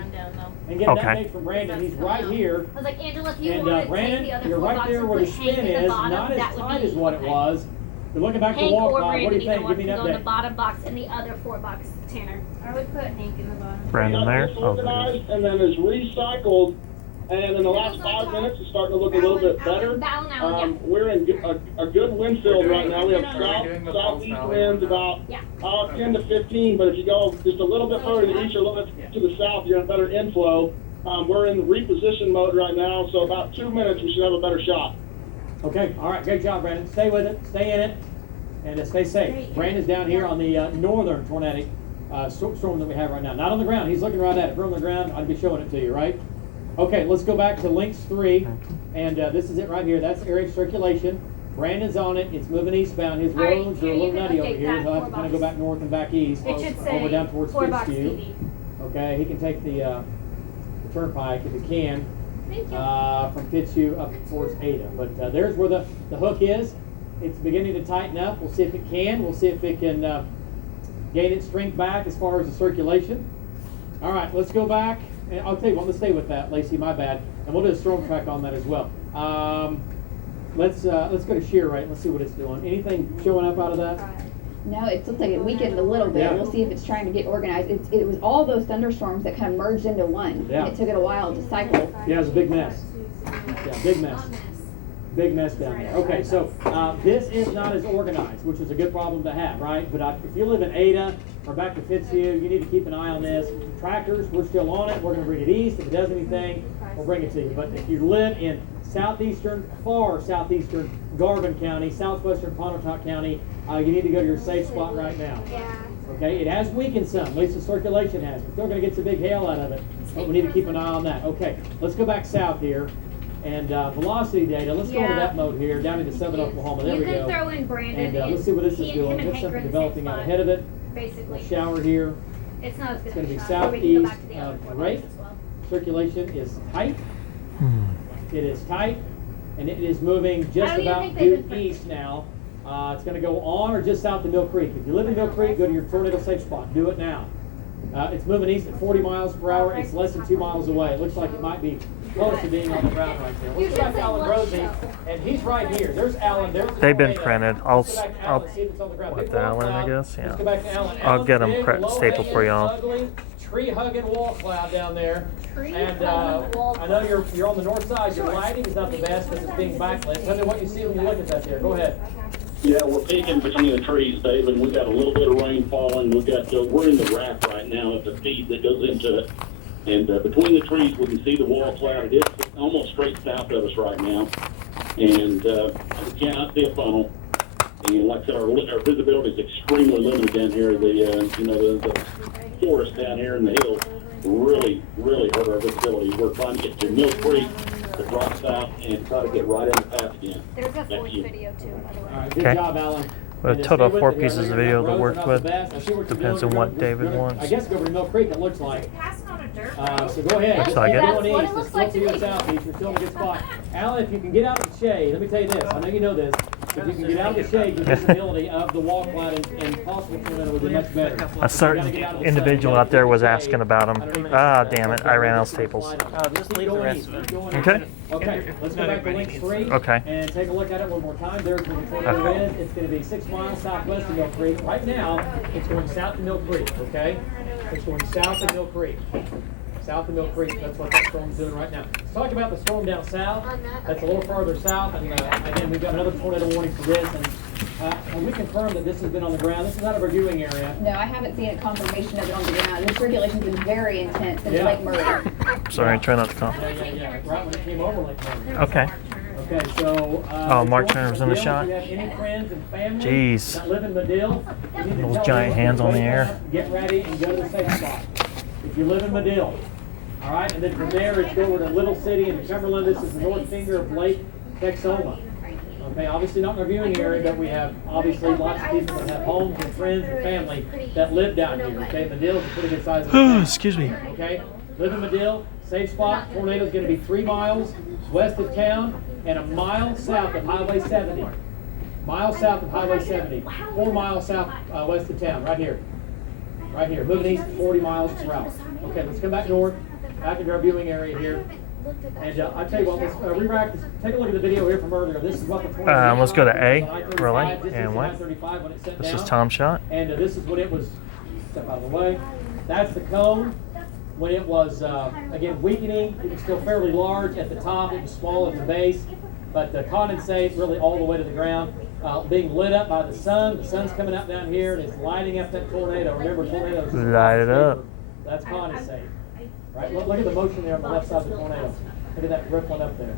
and get an update from Brandon. He's right here. I was like, Angela, if you And want to Brandon, take the other you're 4 right boxes there and where the put Hank spin in the is, bottom, not as that would tight be as what it okay. was. You're looking back to the Hank wall or clock. What do Brandon, you either think? one Give me can an go in the update. bottom box and the other 4 box, Tanner. I would put Hank in the bottom. Brandon there? Oh, there it Organized and then is recycled, and in the last 5 minutes, it's starting to look a little bit better. We're in a good wind field right now. We have southeast winds about 10 to 15, but if you go just a little bit further to the east or a little bit to the south, you're in a better inflow. We're in reposition mode right now, so about 2 minutes, we should have a better shot. Okay, all right, great job, Brandon. Stay with it, stay in it, and stay safe. Brandon's down here on the northern tornadic storm that we have right now. Not on the ground, he's looking right at it. If we're on the ground, I'd be showing it to you, right? Okay, let's go back to Links 3, and this is it right here. That's area circulation. Brandon's on it. It's moving eastbound. His roads are a little nutty over here. He'll have to kind of go back north and back east. It should say over down towards 4 box Fitzhugh. TV. Okay, he can take the turnpike if he can. Thank you. From Fitzhugh up towards Ada. But there's where the hook is. It's beginning to tighten up. We'll see if it can. We'll see if it can gain its strength back as far as the circulation. All right, let's go back. And I'll tell you what, let's stay with that, Lacey, my bad. And we'll do a storm track on that as well. Let's go to shear rate. Let's see what it's doing. Anything showing up out of that? No, it looks like it weakened a little bit. Yeah. We'll see if it's trying to get organized. It was all those thunderstorms that kind of merged into one. Yeah. And it took it a while to cycle. Yeah, it's a big mess. Yeah, big mess. Big mess down there. Okay, so this is not as organized, which is a good problem to have, right? But if you live in Ada or back to Fitzhugh, you need to keep an eye on this. Tractors, we're still on it. We're going to bring it east. If it does anything, we'll bring it to you. But if you live in far southeastern Garvin County, southwestern Pontotoc County, you need to go to your safe spot right now. Yeah. Okay, it has weakened some, at least the circulation has. We're still going to get some big hail out of it, but we need to keep an eye on that. Okay, let's go back south here. And velocity data, let's go into that mode here, down into Southern Oklahoma. There we go. You can throw in Brandon. And let's see what this is him doing. and There's Hank something are in the developing same out spot, ahead of it. Basically. We'll shower here. It's not as good It's going to be of a shot. Or we can go southeast back to the other of 4 Drake. boxes as well. Circulation is tight. It is tight, and it is moving just How do you about think they've due been east now. It's going to go on or just south of Mill Creek. If you live in Mill Creek, go to your tornado safe spot. Do it now. It's moving east at 40 miles per hour. It's less than 2 miles away. It looks like it might be close to being on the ground right there. Let's go back to Alan Rosie, and he's right here. There's Alan. There's the They've been tornado. printed. I'll Let's go back to Alan, see if it's on the ground. let Big the wall Alan, I cloud. guess, yeah. Let's go back to Alan. I'll get 'em Alan's prep big, stapled for y'all. ugly, tree-hugging wall cloud down there. And wall I know you're on the north side. Your lighting is not the best because it's being backlit. Tell me what you see when you look at that there. Go ahead. Yeah, we're peeking between the trees, Dave, and we've got a little bit of rain falling. We're in the raft right now at the feed that goes into it. And between the trees, we can see the wall cloud. It is almost straight south of us right now. And we cannot see a funnel. And like I said, our visibility is extremely limited down here. The forest down here in the hills really hurt our visibility. We're trying to get to Mill Creek to drop south and try to get right in the path again. There's a voice video too, by the way. All right, good Okay. job, Alan. We have a And total of stay 4 with it here. pieces of Your video to roads are work not with. the best. I see what you're Depends doing. on what You're David gonna- wants. I guess go over to Mill Creek, it looks like. Passing on a dirt So go ahead. Looks Just like keep it. going That's what it east. looks It's like still to to me. the southeast. You're still in a good spot. Alan, if you can get out of the shade, let me tell you this. I know you know this. If you can get out of the shade, the visibility of the walk line and possible tornado would be much better. A certain individual out there was asking about him. Ah, damn it! I ran out of staples. Just leave the rest of it. Okay. Okay, let's go back to link 3. Okay. And take a look at it one more time. There's where the tornado is. It's going to be 6 miles southwest of Mill Creek. Right now, it's going south to Mill Creek, okay? It's going south of Mill Creek. South of Mill Creek, that's what that storm's doing right now. Let's talk about the storm down south. That's a little farther south, and again, we've got another tornado warning for this, and we confirm that this has been on the ground. This is out of our viewing area. No, I haven't seen a confirmation of it on the ground. The circulation's been very intense in Lake Murray. Sorry, try not to cough. Yeah. Right when it came over Lake Murray. Okay. Okay, so. Oh, Mark Turner's in the shot. If you have any friends and family Jeez. that live in Medill, you need to Those tell giant them hands on the wake air. up, get ready and go to the safe spot. If you live in Medill, all right, and then from there it's over to Little City in Cumberland. This is the north finger of Lake Texoma. Okay, obviously not in our viewing area, but we have obviously lots of people that have homes and friends and family that live down here. Okay, Medill is a pretty good size of town. Excuse me. Okay, live in Medill, safe spot. Tornado is going to be 3 miles west of town and a mile south of Highway 70. Mile south of Highway 70. 4 miles south west of town, right here. Right here, moving east 40 miles per hour. Okay, let's come back north, back into our viewing area here. And I tell you what, let's re-rack this. Take a look at the video here from earlier. This is what the tornado Let's go to A, was really, on I-35, and what? I-35 when it set This down. is Tom's shot. And this is when it was, step out of the way. That's the cone. When it was, again, weakening, it was still fairly large at the top. It was small at the base. But the condensate really all the way to the ground. Being lit up by the sun. The sun's coming out down here and it's lighting up that tornado. Remember, tornadoes. Light it up. That's condensate. Right? Look at the motion there on the left side of the tornado. Look at that rippling up there.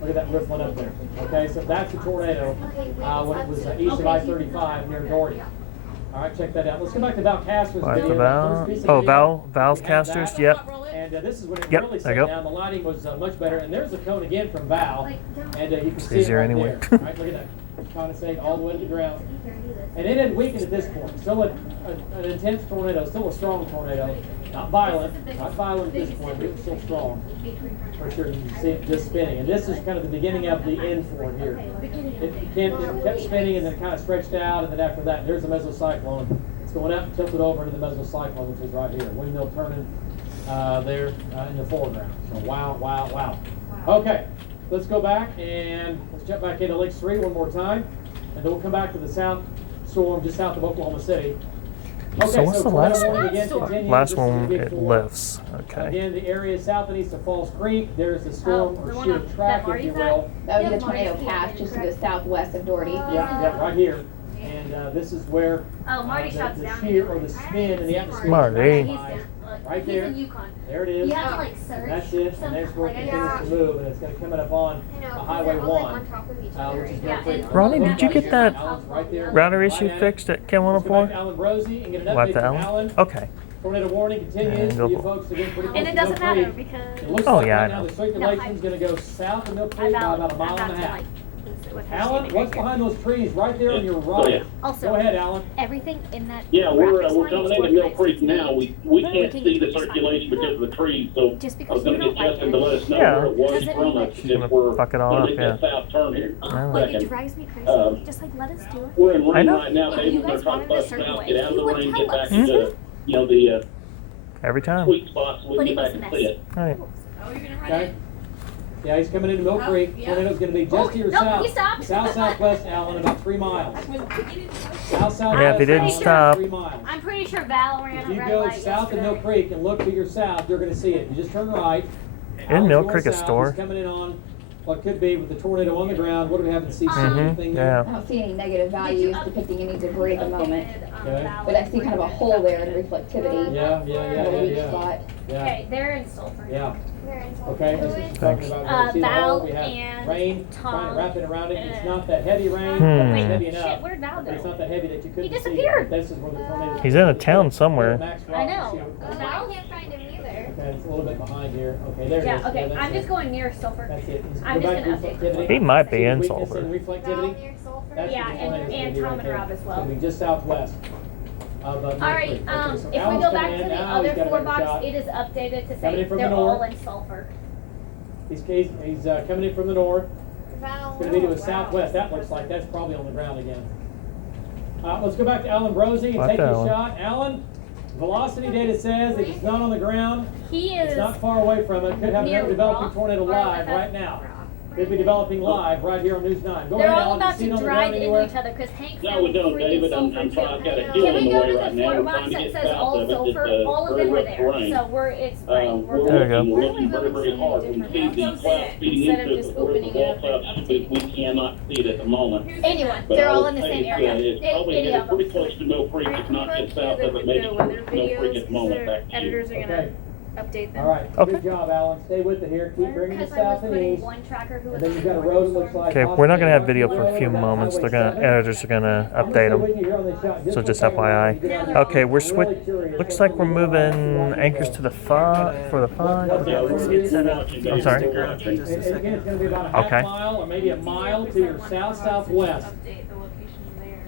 Look at that rippling up there. Okay, so that's the tornado when it was east of I-35 near Doherty. All right, check that out. Let's go back to Val Castor's video. Val's Casters, yep. And this is when it really set down. The lighting was much better. And there's the cone again from Val. And you can see it right there. All right, look at that. Condensate all the way to the ground. And it had weakened at this point. Still an intense tornado, still a strong tornado. Not violent at this point, but it's still strong. For sure, you can see it just spinning. And this is kind of the beginning of the end for it here. It kept spinning and then kind of stretched out, and then after that, there's a mesocyclone. It's going up and tilted over into the mesocyclone, which is right here. Windmill turning there in the foreground. So wow. Okay, let's go back and let's jump back into Lake 3 one more time. And then we'll come back to the south storm just south of Oklahoma City. Okay, So what's the last one? Continues. Last one, This is it before. lifts. Okay. Again, the area south and east of Falls Creek. There's the storm or shear track, if you will. That would be the tornado path just to the southwest of Doherty. Yeah, right here. And this is where the shear or the spin in the atmosphere. Marty. Right there. There it is. That's it. And there's where it continues to move, and it's going to come up on Highway 1, which is Mill Creek. Ronnie, did you get that Right there. router issue fixed at Ken Let's go back 104? to Alan Brosey and get an What update the from hell? Alan. Okay. Tornado warning continues. And go You for- folks again pretty close And to it Mill doesn't matter Creek. because It looks Oh, like yeah, I right now know. the circulation's going to go south of Mill Creek by about a mile and a half. Alan, what's behind those trees right there on your right? Also, Go ahead, Alan. everything in that. Yeah, we're graphics line coming is into Mill organized. Creek now. We can't see the circulation because of the trees, so Just I because was gonna you get don't like Justin it. to let us know Yeah. where it was Doesn't from mean us. that- She's gonna fuck it all gonna up, make yeah. that south turn here. Like, it Second. drives me crazy. Just like, let us do it. We're in I rain know. right now, If baby. you We're guys trying to wanted a bust certain out, way, get out of you the would rain, tell get back us. into, the Every time. sweet spots, so we But can it get was back and messy. see it. All right. Okay. Yeah, he's coming into Mill Creek. Tornado's going to be just to your no, south. he stopped. South-southwest, Alan, about 3 miles. South-southwest, Yeah, if he didn't Alan, stop. 3 miles. I'm pretty sure Val ran If a you red go light south of Mill yesterday. Creek and look to your south, you're going to see it. You just turn right. Isn't Mill Alan's Creek a going south. store? He's coming in on what could be with the tornado on the ground. What do we have in CC? Mhm, Anything I there? yeah. don't see any negative values depicting any debris at the moment. Okay. But I see kind of a hole there in reflectivity. Yeah. Kind of a weak spot. Yeah. Okay, they're in Sulphur. Yeah. They're in Sulphur. Okay, this is talking about, see the Val hole, we have and rain, trying Tom to wrap it around it. It's and- not that heavy rain, Hmm. but it's heavy Shit, enough. where'd Val But it's go? not that heavy that you couldn't see. disappeared. This is where the tornado. He's in a town somewhere. Max I rock know. issue. Val can't find him either. Okay, it's a little bit behind here. Okay, there it is. Yeah, okay, that's I'm it. just going near Sulphur. That's it. I'm Go just back to gonna update. reflectivity. He might be See in weakness Sulphur. in reflectivity. That's Yeah, what the and tornado's gonna be Tom right and there. Rob as It's well. gonna be just southwest of Mill All right, Creek. Okay, so if we Alan's go coming back in to the now. He's other got a four better box, shot. it is updated to Coming say in from the they're north. all in Sulphur. He's coming in from the north. It's going to be to the southwest. That looks like that's probably on the ground again. Let's go back to Alan Brosey and take his shot. Alan, velocity data says if it's not on the ground, it's not far away from it. Could have another developing tornado live right now. Could be developing live right here on News 9. Go They're ahead, all Alan. about You see it to on the drive ground into anywhere? each other because Hank's No, we don't, David. I'm trying. I've got a hill Can in we the go way to right the now. floor We're box trying to that get says south all of it. sulfur? It's All of very them are rough there. terrain. So it's fine. We're There we go. looking very, very hard. We see these clouds feeding Instead of into just it. Where the opening wall up clouds should be, we cannot see it at the moment. Anyway, But they're I all would in the say same it's, area. it's probably Any headed of them. pretty close to Mill Creek, if not just south of it, maybe Mill Creek at the moment. Back to you. Editors are gonna update them. All right. Okay. Good job, Alan. Stay with it here. Keep bringing it Because I was south and putting east. one tracker who And was then you've got a road that looks like. Okay, we're not gonna have video for a few moments. They're gonna editors are gonna update them. So just FYI. Okay, we're looks like we're moving anchors to the for the 5. I'm sorry. And again, it's going to be about a half Okay. mile or maybe a mile to your south-southwest.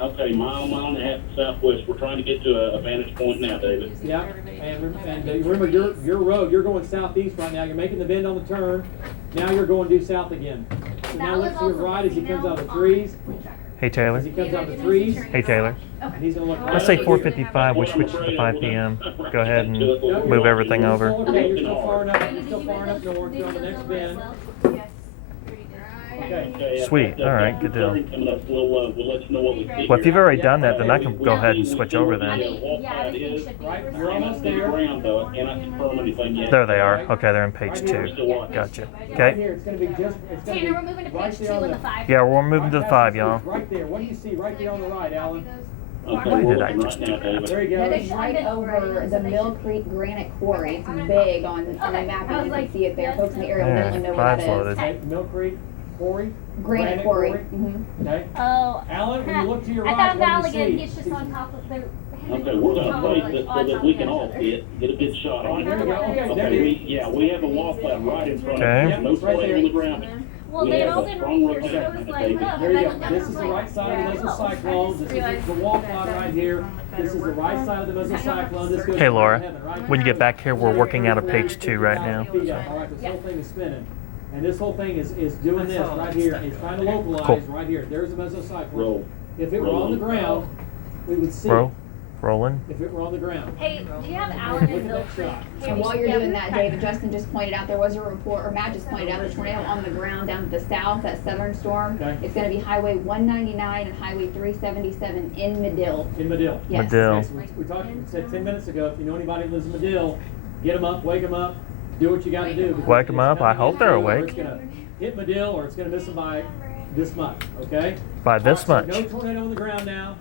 Okay, mile and a half southwest. We're trying to get to a vantage point now, David. Yeah, and remember your road, you're going southeast right now. You're making the bend on the turn. Now you're going due south again. So now look to your right as he comes out of the trees. Hey Taylor. As he comes out of the trees. Hey Taylor. And he's going to look right Let's say at you. 4:55. We switch to 5 p.m. Go ahead and move everything over. Okay, you're still far enough. You're still far enough north. You're on the next bend. Okay. Sweet. All right. Good deal. Coming up, we'll let you know what we see. Well, if you've already done that, then I can go ahead and switch over then. Right, you're almost there. Ground, though. I cannot confirm anything yet. There they are. Okay, they're on page 2. Gotcha. Right Okay. here, it's going to be just. It's going to Tanner, be we're moving to right page there 2 on and the the 5. Yeah, we're moving to the 5, y'all. Right there. What do you see right there on the right, Alan? Okay, Why we're did I looking just right do now, David. There you That go. is right over the Mill Creek Granite Quarry. It's big on the map, and you can see it there. Folks in the area Yeah, will know where that 5's is. loaded. Okay, Mill Creek Quarry. Granite Quarry. Mm-hmm. Okay. Oh. Alan, when you look to your I right, found what Val do you again. see? He's just on top of the. Okay, we're gonna place it so that we can all see it, get a good shot on There it. you go. Okay, there Okay, it is. we have a wall cloud right in front Okay. of us, no Right soil there. on the ground. Well, We they have all a did strong right here, so it rotation, was like, baby. look. There you go. This is the right side of the mesocyclone. This is the wall cloud right here. This is the right side of the mesocyclone. This goes Hey to Laura, heaven, right? when you get back here, we're working out of page 2 right now. Yeah, all right, this whole thing is spinning. And this whole thing is doing this right here. It's trying to localize Cool. right here. There's a mesocyclone. Roll. If it were on the ground, we would see Roll. it. Rolling. If it were on the ground. Hey, do you have Alan Look and at Bill that Creek? shot. And while you're doing that, David, Justin just pointed out there was a report, or Matt just pointed out the tornado on the ground down to the south, that southern storm. Okay. It's going to be Highway 199 and Highway 377 in Medill. In Medill. Yes. Medill. Okay, so we talked, we said 10 minutes ago, if you know anybody who lives in Medill, get them up, wake them up, do what you got to do. because Wake 'em it's up. I coming hope they're in, or awake. It's going to hit Medill or it's going to miss them by this much, okay? By this So much. no tornado on the ground now.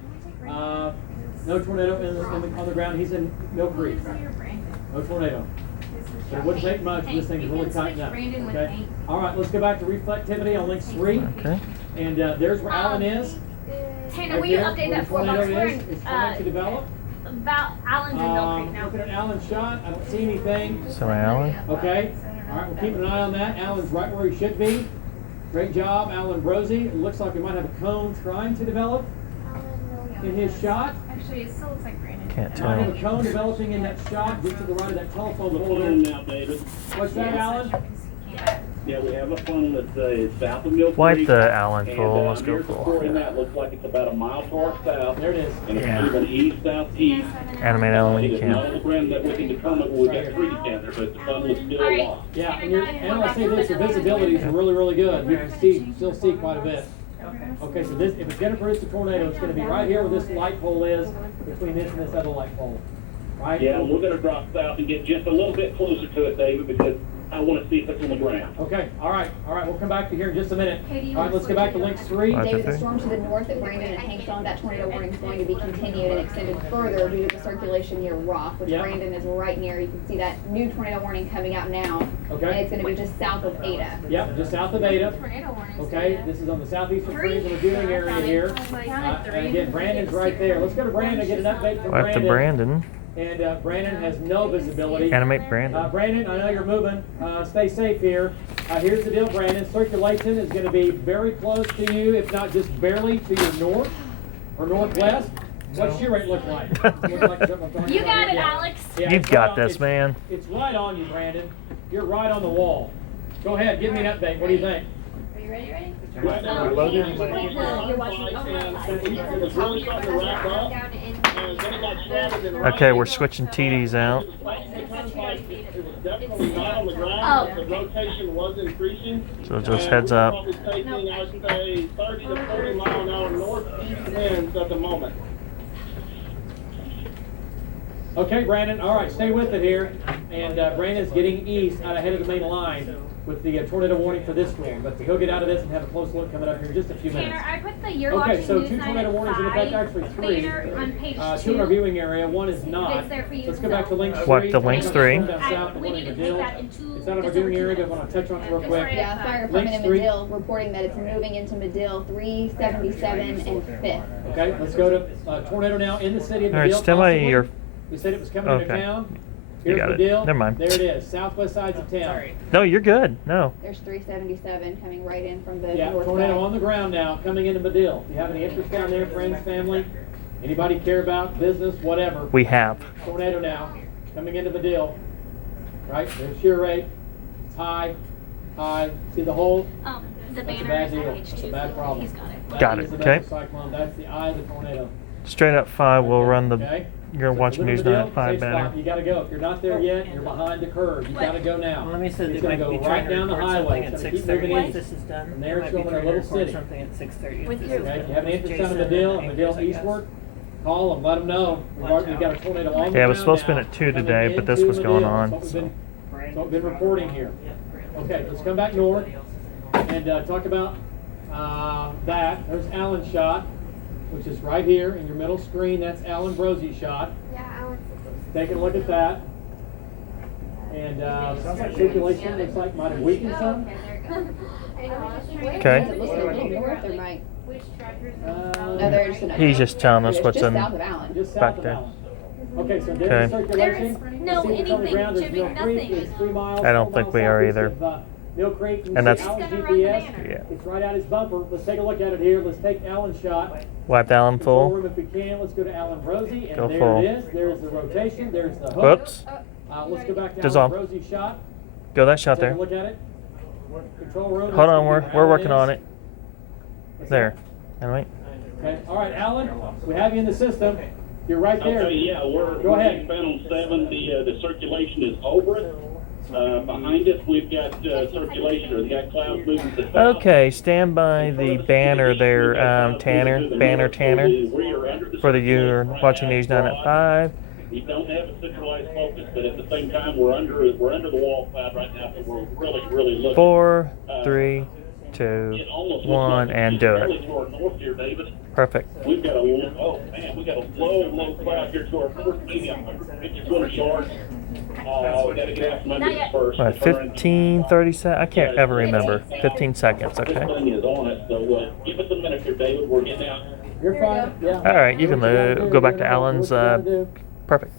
No tornado on the ground. He's in Mill Creek. No tornado. But it wouldn't take much. This thing is really tightened up. Okay. All right, let's go back to reflectivity on link 3. Okay. And there's where Alan is. Tanner, Right will you there, update where that the tornado 4 box? is. It's trying to develop. About Alan's in Mill Creek now. Looking at Alan's shot, I don't see anything. So Alan. Okay. All right, we're keeping an eye on that. Alan's right where he should be. Great job, Alan Brosey. It looks like we might have a cone trying to develop in his shot. Actually, it still looks like Brandon. Can't Might have a tell. cone developing in that shot just to the right of that telephone Hold on pole. now, David. What's that, Alan? Yeah, we have a funnel that's south of Mill Creek. Wipe the Allen And, full. Let's go here's the full. core in that. Looks like it's about a mile to our south. There it is. And it's Yeah. moving east-southeast. Animate Alan when It you is not on can. the ground that we can determine when we got trees down there, but the funnel is still aloft. Yeah, and I'll say this, the visibility is really, really good. You can still see quite a bit. Okay, so this, if it's gonna produce a tornado, it's gonna be right here where this light pole is, between this and this other light pole. Right? Yeah, we're gonna drop south and get just a little bit closer to it, David, because I wanna see if it's on the ground. Okay, all right, we'll come back to here in just a minute. All right, let's go back to link 3. All right. David, the storm to the north that Brandon and Hank's on, that tornado warning is going to be continued and extended further due to the circulation near Rock, which Yeah. Brandon is right near. You can see that new tornado warning coming out now. Okay. And it's going to be just south of Ada. Yep, just south of Ada. Tornado warnings. Okay, this is on the southeastern fringe of the viewing area here. And again, Brandon's right there. Let's go to Brandon, get an update from Wipe the Brandon. And Brandon has no visibility. Animate Brandon. Brandon, I know you're moving. Stay safe here. Here's the deal, Brandon. Circulation is going to be very close to you, if not just barely to your north or northwest. What's your rate look like? You got it, Alex. Yeah, You've it's got right on- this, it's- man. It's right on you, Brandon. You're right on the wall. Go ahead, give me an update. What do you think? you ready? Right now, we're You're looking watching at It was really starting to wrap up, and then it got shredded and Okay, we're switching TDs out. it was definitely not on the ground, but the rotation was increasing. So just heads up. It's taking, I'd say, 30 to 40 mile an hour northeast winds at the moment. Okay, Brandon, all right, stay with it here. And Brandon's getting east out ahead of the main line with the tornado warning for this storm. But he'll get out of this and have a close look coming up here in just a few minutes. Tanner, I put the You're Okay, Watching so News 2 Night tornado at warnings in effect, 5 actually 3. banner on page 2 in our 2. viewing area, 1 is not. It's there for you Let's to go back to fill. links 3. What, the links 3? Down south, We need to Medill. put that into It's out of our viewing area, but I want to touch on it real quick. Yeah, fire department in Medill reporting that it's moving into Medill 377 and 5th. Okay, let's go to tornado now in the city of All right, Medill. stand by possibly. your. We said it was coming into Okay. town. You Here's got it. Medill. Never mind. There it is, southwest sides of town. No, you're good. No. There's 377 coming right in from the Yeah, north tornado side. on the ground now, coming into Medill. If you have any interest down there, friends, family, anybody care about business, whatever. We have. Tornado now, coming into Medill. Right, there's shear rate. It's high, high. See the hole? The That's a banner bad is deal. on page That's 2. a bad problem. He's got it. Got That it, is the okay. vector cyclone. That's the eye of the tornado. Straight up 5. We'll run the. Okay? You're So watching live in News Medill, 9 at 5 safe banner. spot. You gotta go. If you're not there yet, you're behind the curve. You gotta go now. Let me say It's that gonna might go be right trying to down the record highway. something It's at gonna keep 6:30 moving once east. this is done. From there, it's Might be going a trying to little record city. something at 6:30. With Okay, who? if you have any interest down in Jason Medill, and and Medill Angus, I guess. eastward, call them, let them know. We've got a tornado on the ground Yeah, it was supposed to be now, at 2 coming today, but this into was going Medill. on. That's what we've been reporting here. Okay, let's come back north and talk about that. There's Allen's shot, which is right here in your middle screen. That's Alan Brosie's shot. Take a look at that. And sounds like circulation looks like might have weakened some. Okay. It looks a little north or Mike. No, they're just enough. He's just telling us It's what's just in south of Allen. just south back of there. Allen. Okay, so there's Okay. the circulation. There is no Let's see what's on the anything, ground. There's Jimmy, Mill Creek. nothing. It's 3 miles. I don't 4 think we miles are southeast either. of, Mill Creek. You And see that's- Allen's It's gonna run the GPS. banner. Yeah. It's right out his bumper. Let's take a look at it here. Let's take Allen's shot. Wiped Allen Control full. room if we can. Let's go to Alan Rosie. And Go there full. it is. There's the rotation. There's the hook. Whoops. Let's go back to Dissolve. Alan Rosie's shot. Go that shot Take there. a look at it. Control room. Hold on, let's see we're where working Alan on is. it. What's There. that? All right. Okay. All right, Alan. We have you in the system. You're right there. Okay, yeah, Go ahead. eastbound on 7. The circulation is over it. Behind us, we've got circulation, or we got clouds moving to the south. Okay, stand by the banner there, Tanner. Banner Tanner. For the You're Watching News 9 at 5. We don't have a centralized focus, but at the same time, we're under the wall cloud right now, so we're really looking. 4, 3, 2, 1, and do Fairly it. to our north here, David. Perfect. We've got we got a low cloud here to our north, maybe 150, 200 yards. We gotta get out from under this first. What, 15, 30 seconds? I can't ever remember. 15 seconds, This okay. thing is on it, so give us a minute here, David. We're getting out. You're fine. Yeah. All right, you can go back to Alan's. Perfect.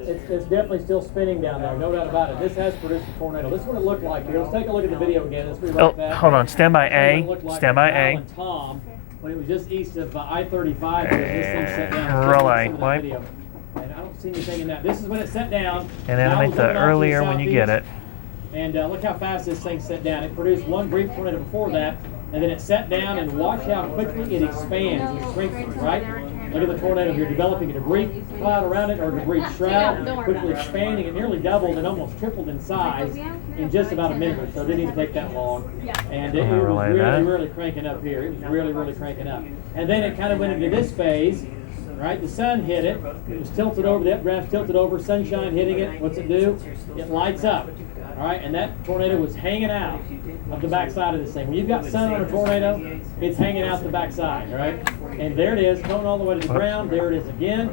It's definitely still spinning down there, no doubt about it. This has produced a tornado. This is what it looked like here. Let's take a look at the video again. Let's be right Oh, back. hold on. Stand by This is what it A. looked like Stand by from A. Allen Tom, when it was just east of I-35. This thing set down. And Let's take a look at relay. some of that Wipe. video. And I don't see anything in that. This is when it set down. And Now animate it's the looking off to earlier when you get it. And look how fast this thing set down. It produced one brief tornado before that, and then it set down, and watch how quickly it expands and strengthens, right? Look at the tornado here, developing a debris cloud around it, or debris shroud, quickly expanding. It nearly doubled and almost tripled in size in just about a minute or so. It didn't even take that long. And it was relay really, that. really cranking up here. It was really cranking up. And then it kind of went into this phase, right? The sun hit it. It was tilted over, the updraft tilted over, sunshine hitting it. What's it do? It lights up. All right, and that tornado was hanging out of the backside of this thing. When you've got sun on a tornado, it's hanging out the backside, all right? And there it is, coming all the way to the ground. There it is again.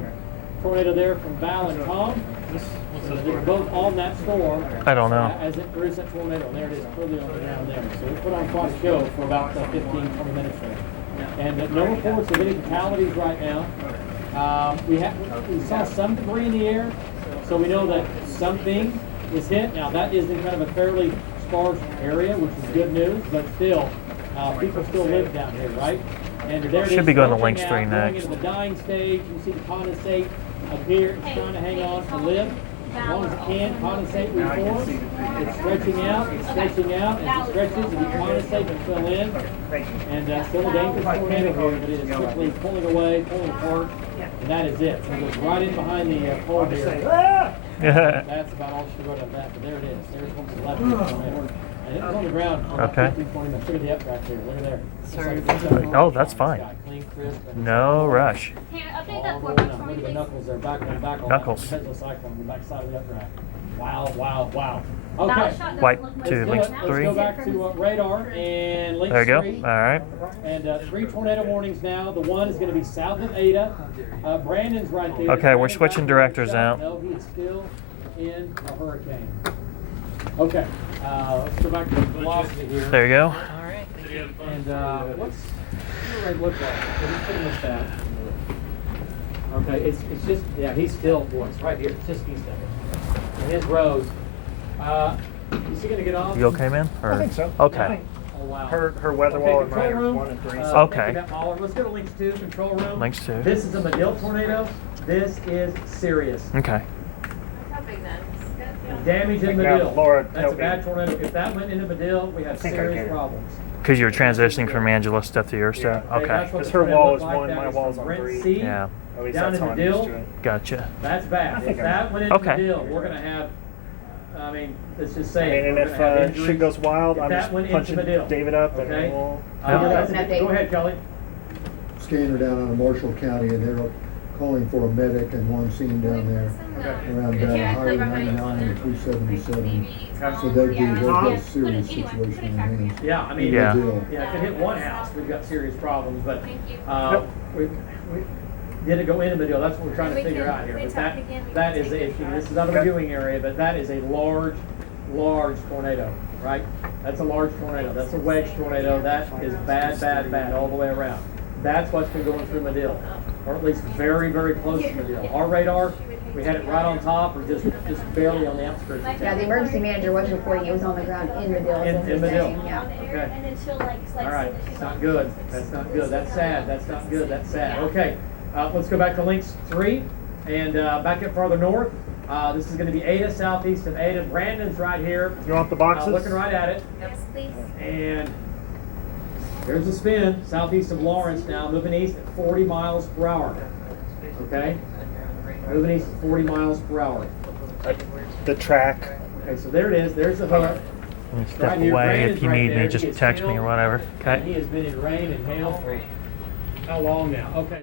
Tornado there from Val and Tom. So they're both on that storm. I don't know. As it produced that tornado. And there it is, clearly on the ground there. So we put on quite a show for about 15, 20 minutes there. And no reports of any fatalities right now. We saw some debris in the air, so we know that something is hit. Now that is in kind of a fairly sparse area, which is good news, but still, people still live down here, right? And there it Should is, be going to rolling Links out, 3 going next. into the dying stage. You see the condensate up here. It's trying to hang on to live. as long as it can, condensate, reform. It's stretching out, it's stretching out, as it stretches, it condensate and fill in. And still a dangerous tornado here, but it is quickly pulling away, pulling apart, and that is it. It goes right in behind the pole here. That's about all she wrote on that, but there it is. There's one to the left of the tornado. And it was on the ground for about 15-20 minutes. Look at the updraft here. Look at there. Oh, that's fine. Clean, crisp, and No rush. Update that all for going me up. for Look me, at the please. knuckles there, back on back on Knuckles. that cyclone, the back side of the updraft. Wow, wow, wow. That Okay. shot Wipe doesn't look to much links better. Let's 3. go back to radar and links There you go. 3. All right. And 3 tornado warnings now. The one is going to be south of Ada. Brandon's right there. Okay, we're switching directors now. No, he is still in a hurricane. Okay, let's go back to the velocity here. There you go. And what's the rate look like? So just putting this down. Okay, it's just, yeah, he's still, boy, it's right here. It's just east of it. And his road. Is he going to get off? You okay, man? Or- I think so. Okay. Oh, wow. Her weather Okay, wall and control mine are room. 1 and 3. Okay. Let's go to links 2, control room. Links 2. This is a Medill tornado. This is serious. Okay. Damage in Now, Medill. Laura, That's a help me. bad tornado. If that went into Medill, we have think I serious get it. problems. Because you were transitioning from Angela stuff to your stuff? Okay. That's what Because the her tornado wall looked is like. 1, That my is wall's from on Brent 3. C. Yeah. At least Down that's in how I'm Medill. used to it. Gotcha. That's bad. think If that went into Okay. Medill, we're going to have, I mean, let's just I say. mean, and we're if gonna have shit injuries. goes wild, If I'm that just went into punching Medill, David up and okay? we'll... That's it. Go ahead, Kelly. Scanner down on Marshall County, and they're calling for a medic and one scene down there around Highway 99 and 277. So they'd be a serious situation in hands. Yeah, I mean, Yeah. if it hit one house, we've got serious problems, but we did it go into Medill? That's what we're trying to figure out here. But that is a, this is not a viewing area, but that is a large tornado, right? That's a large tornado. That's a wedge tornado. That is bad, bad, bad all the way around. That's what's been going through Medill, or at least very, very close to Medill. Our radar, we had it right on top, or just barely on the outskirts. Yeah, the emergency manager was reporting it was on the ground in Medill. In Medill. Yeah. Okay. All right. It's not good. That's not good. That's sad. That's not good. That's sad. Okay. Let's go back to links 3 and back up farther north. This is going to be Ada, southeast of Ada. Brandon's right here. You want the boxes? Looking right at it. Yes, please. And there's a spin southeast of Lawrence now, moving east at 40 miles per hour. Okay? Moving east at 40 miles per hour. The track. Okay, so there it is. There's the hook. Step Right here, away Brandon's if you right need there. me. He Just is text me still- or whatever. And he Okay. has been in rain and hail for how long now? Okay.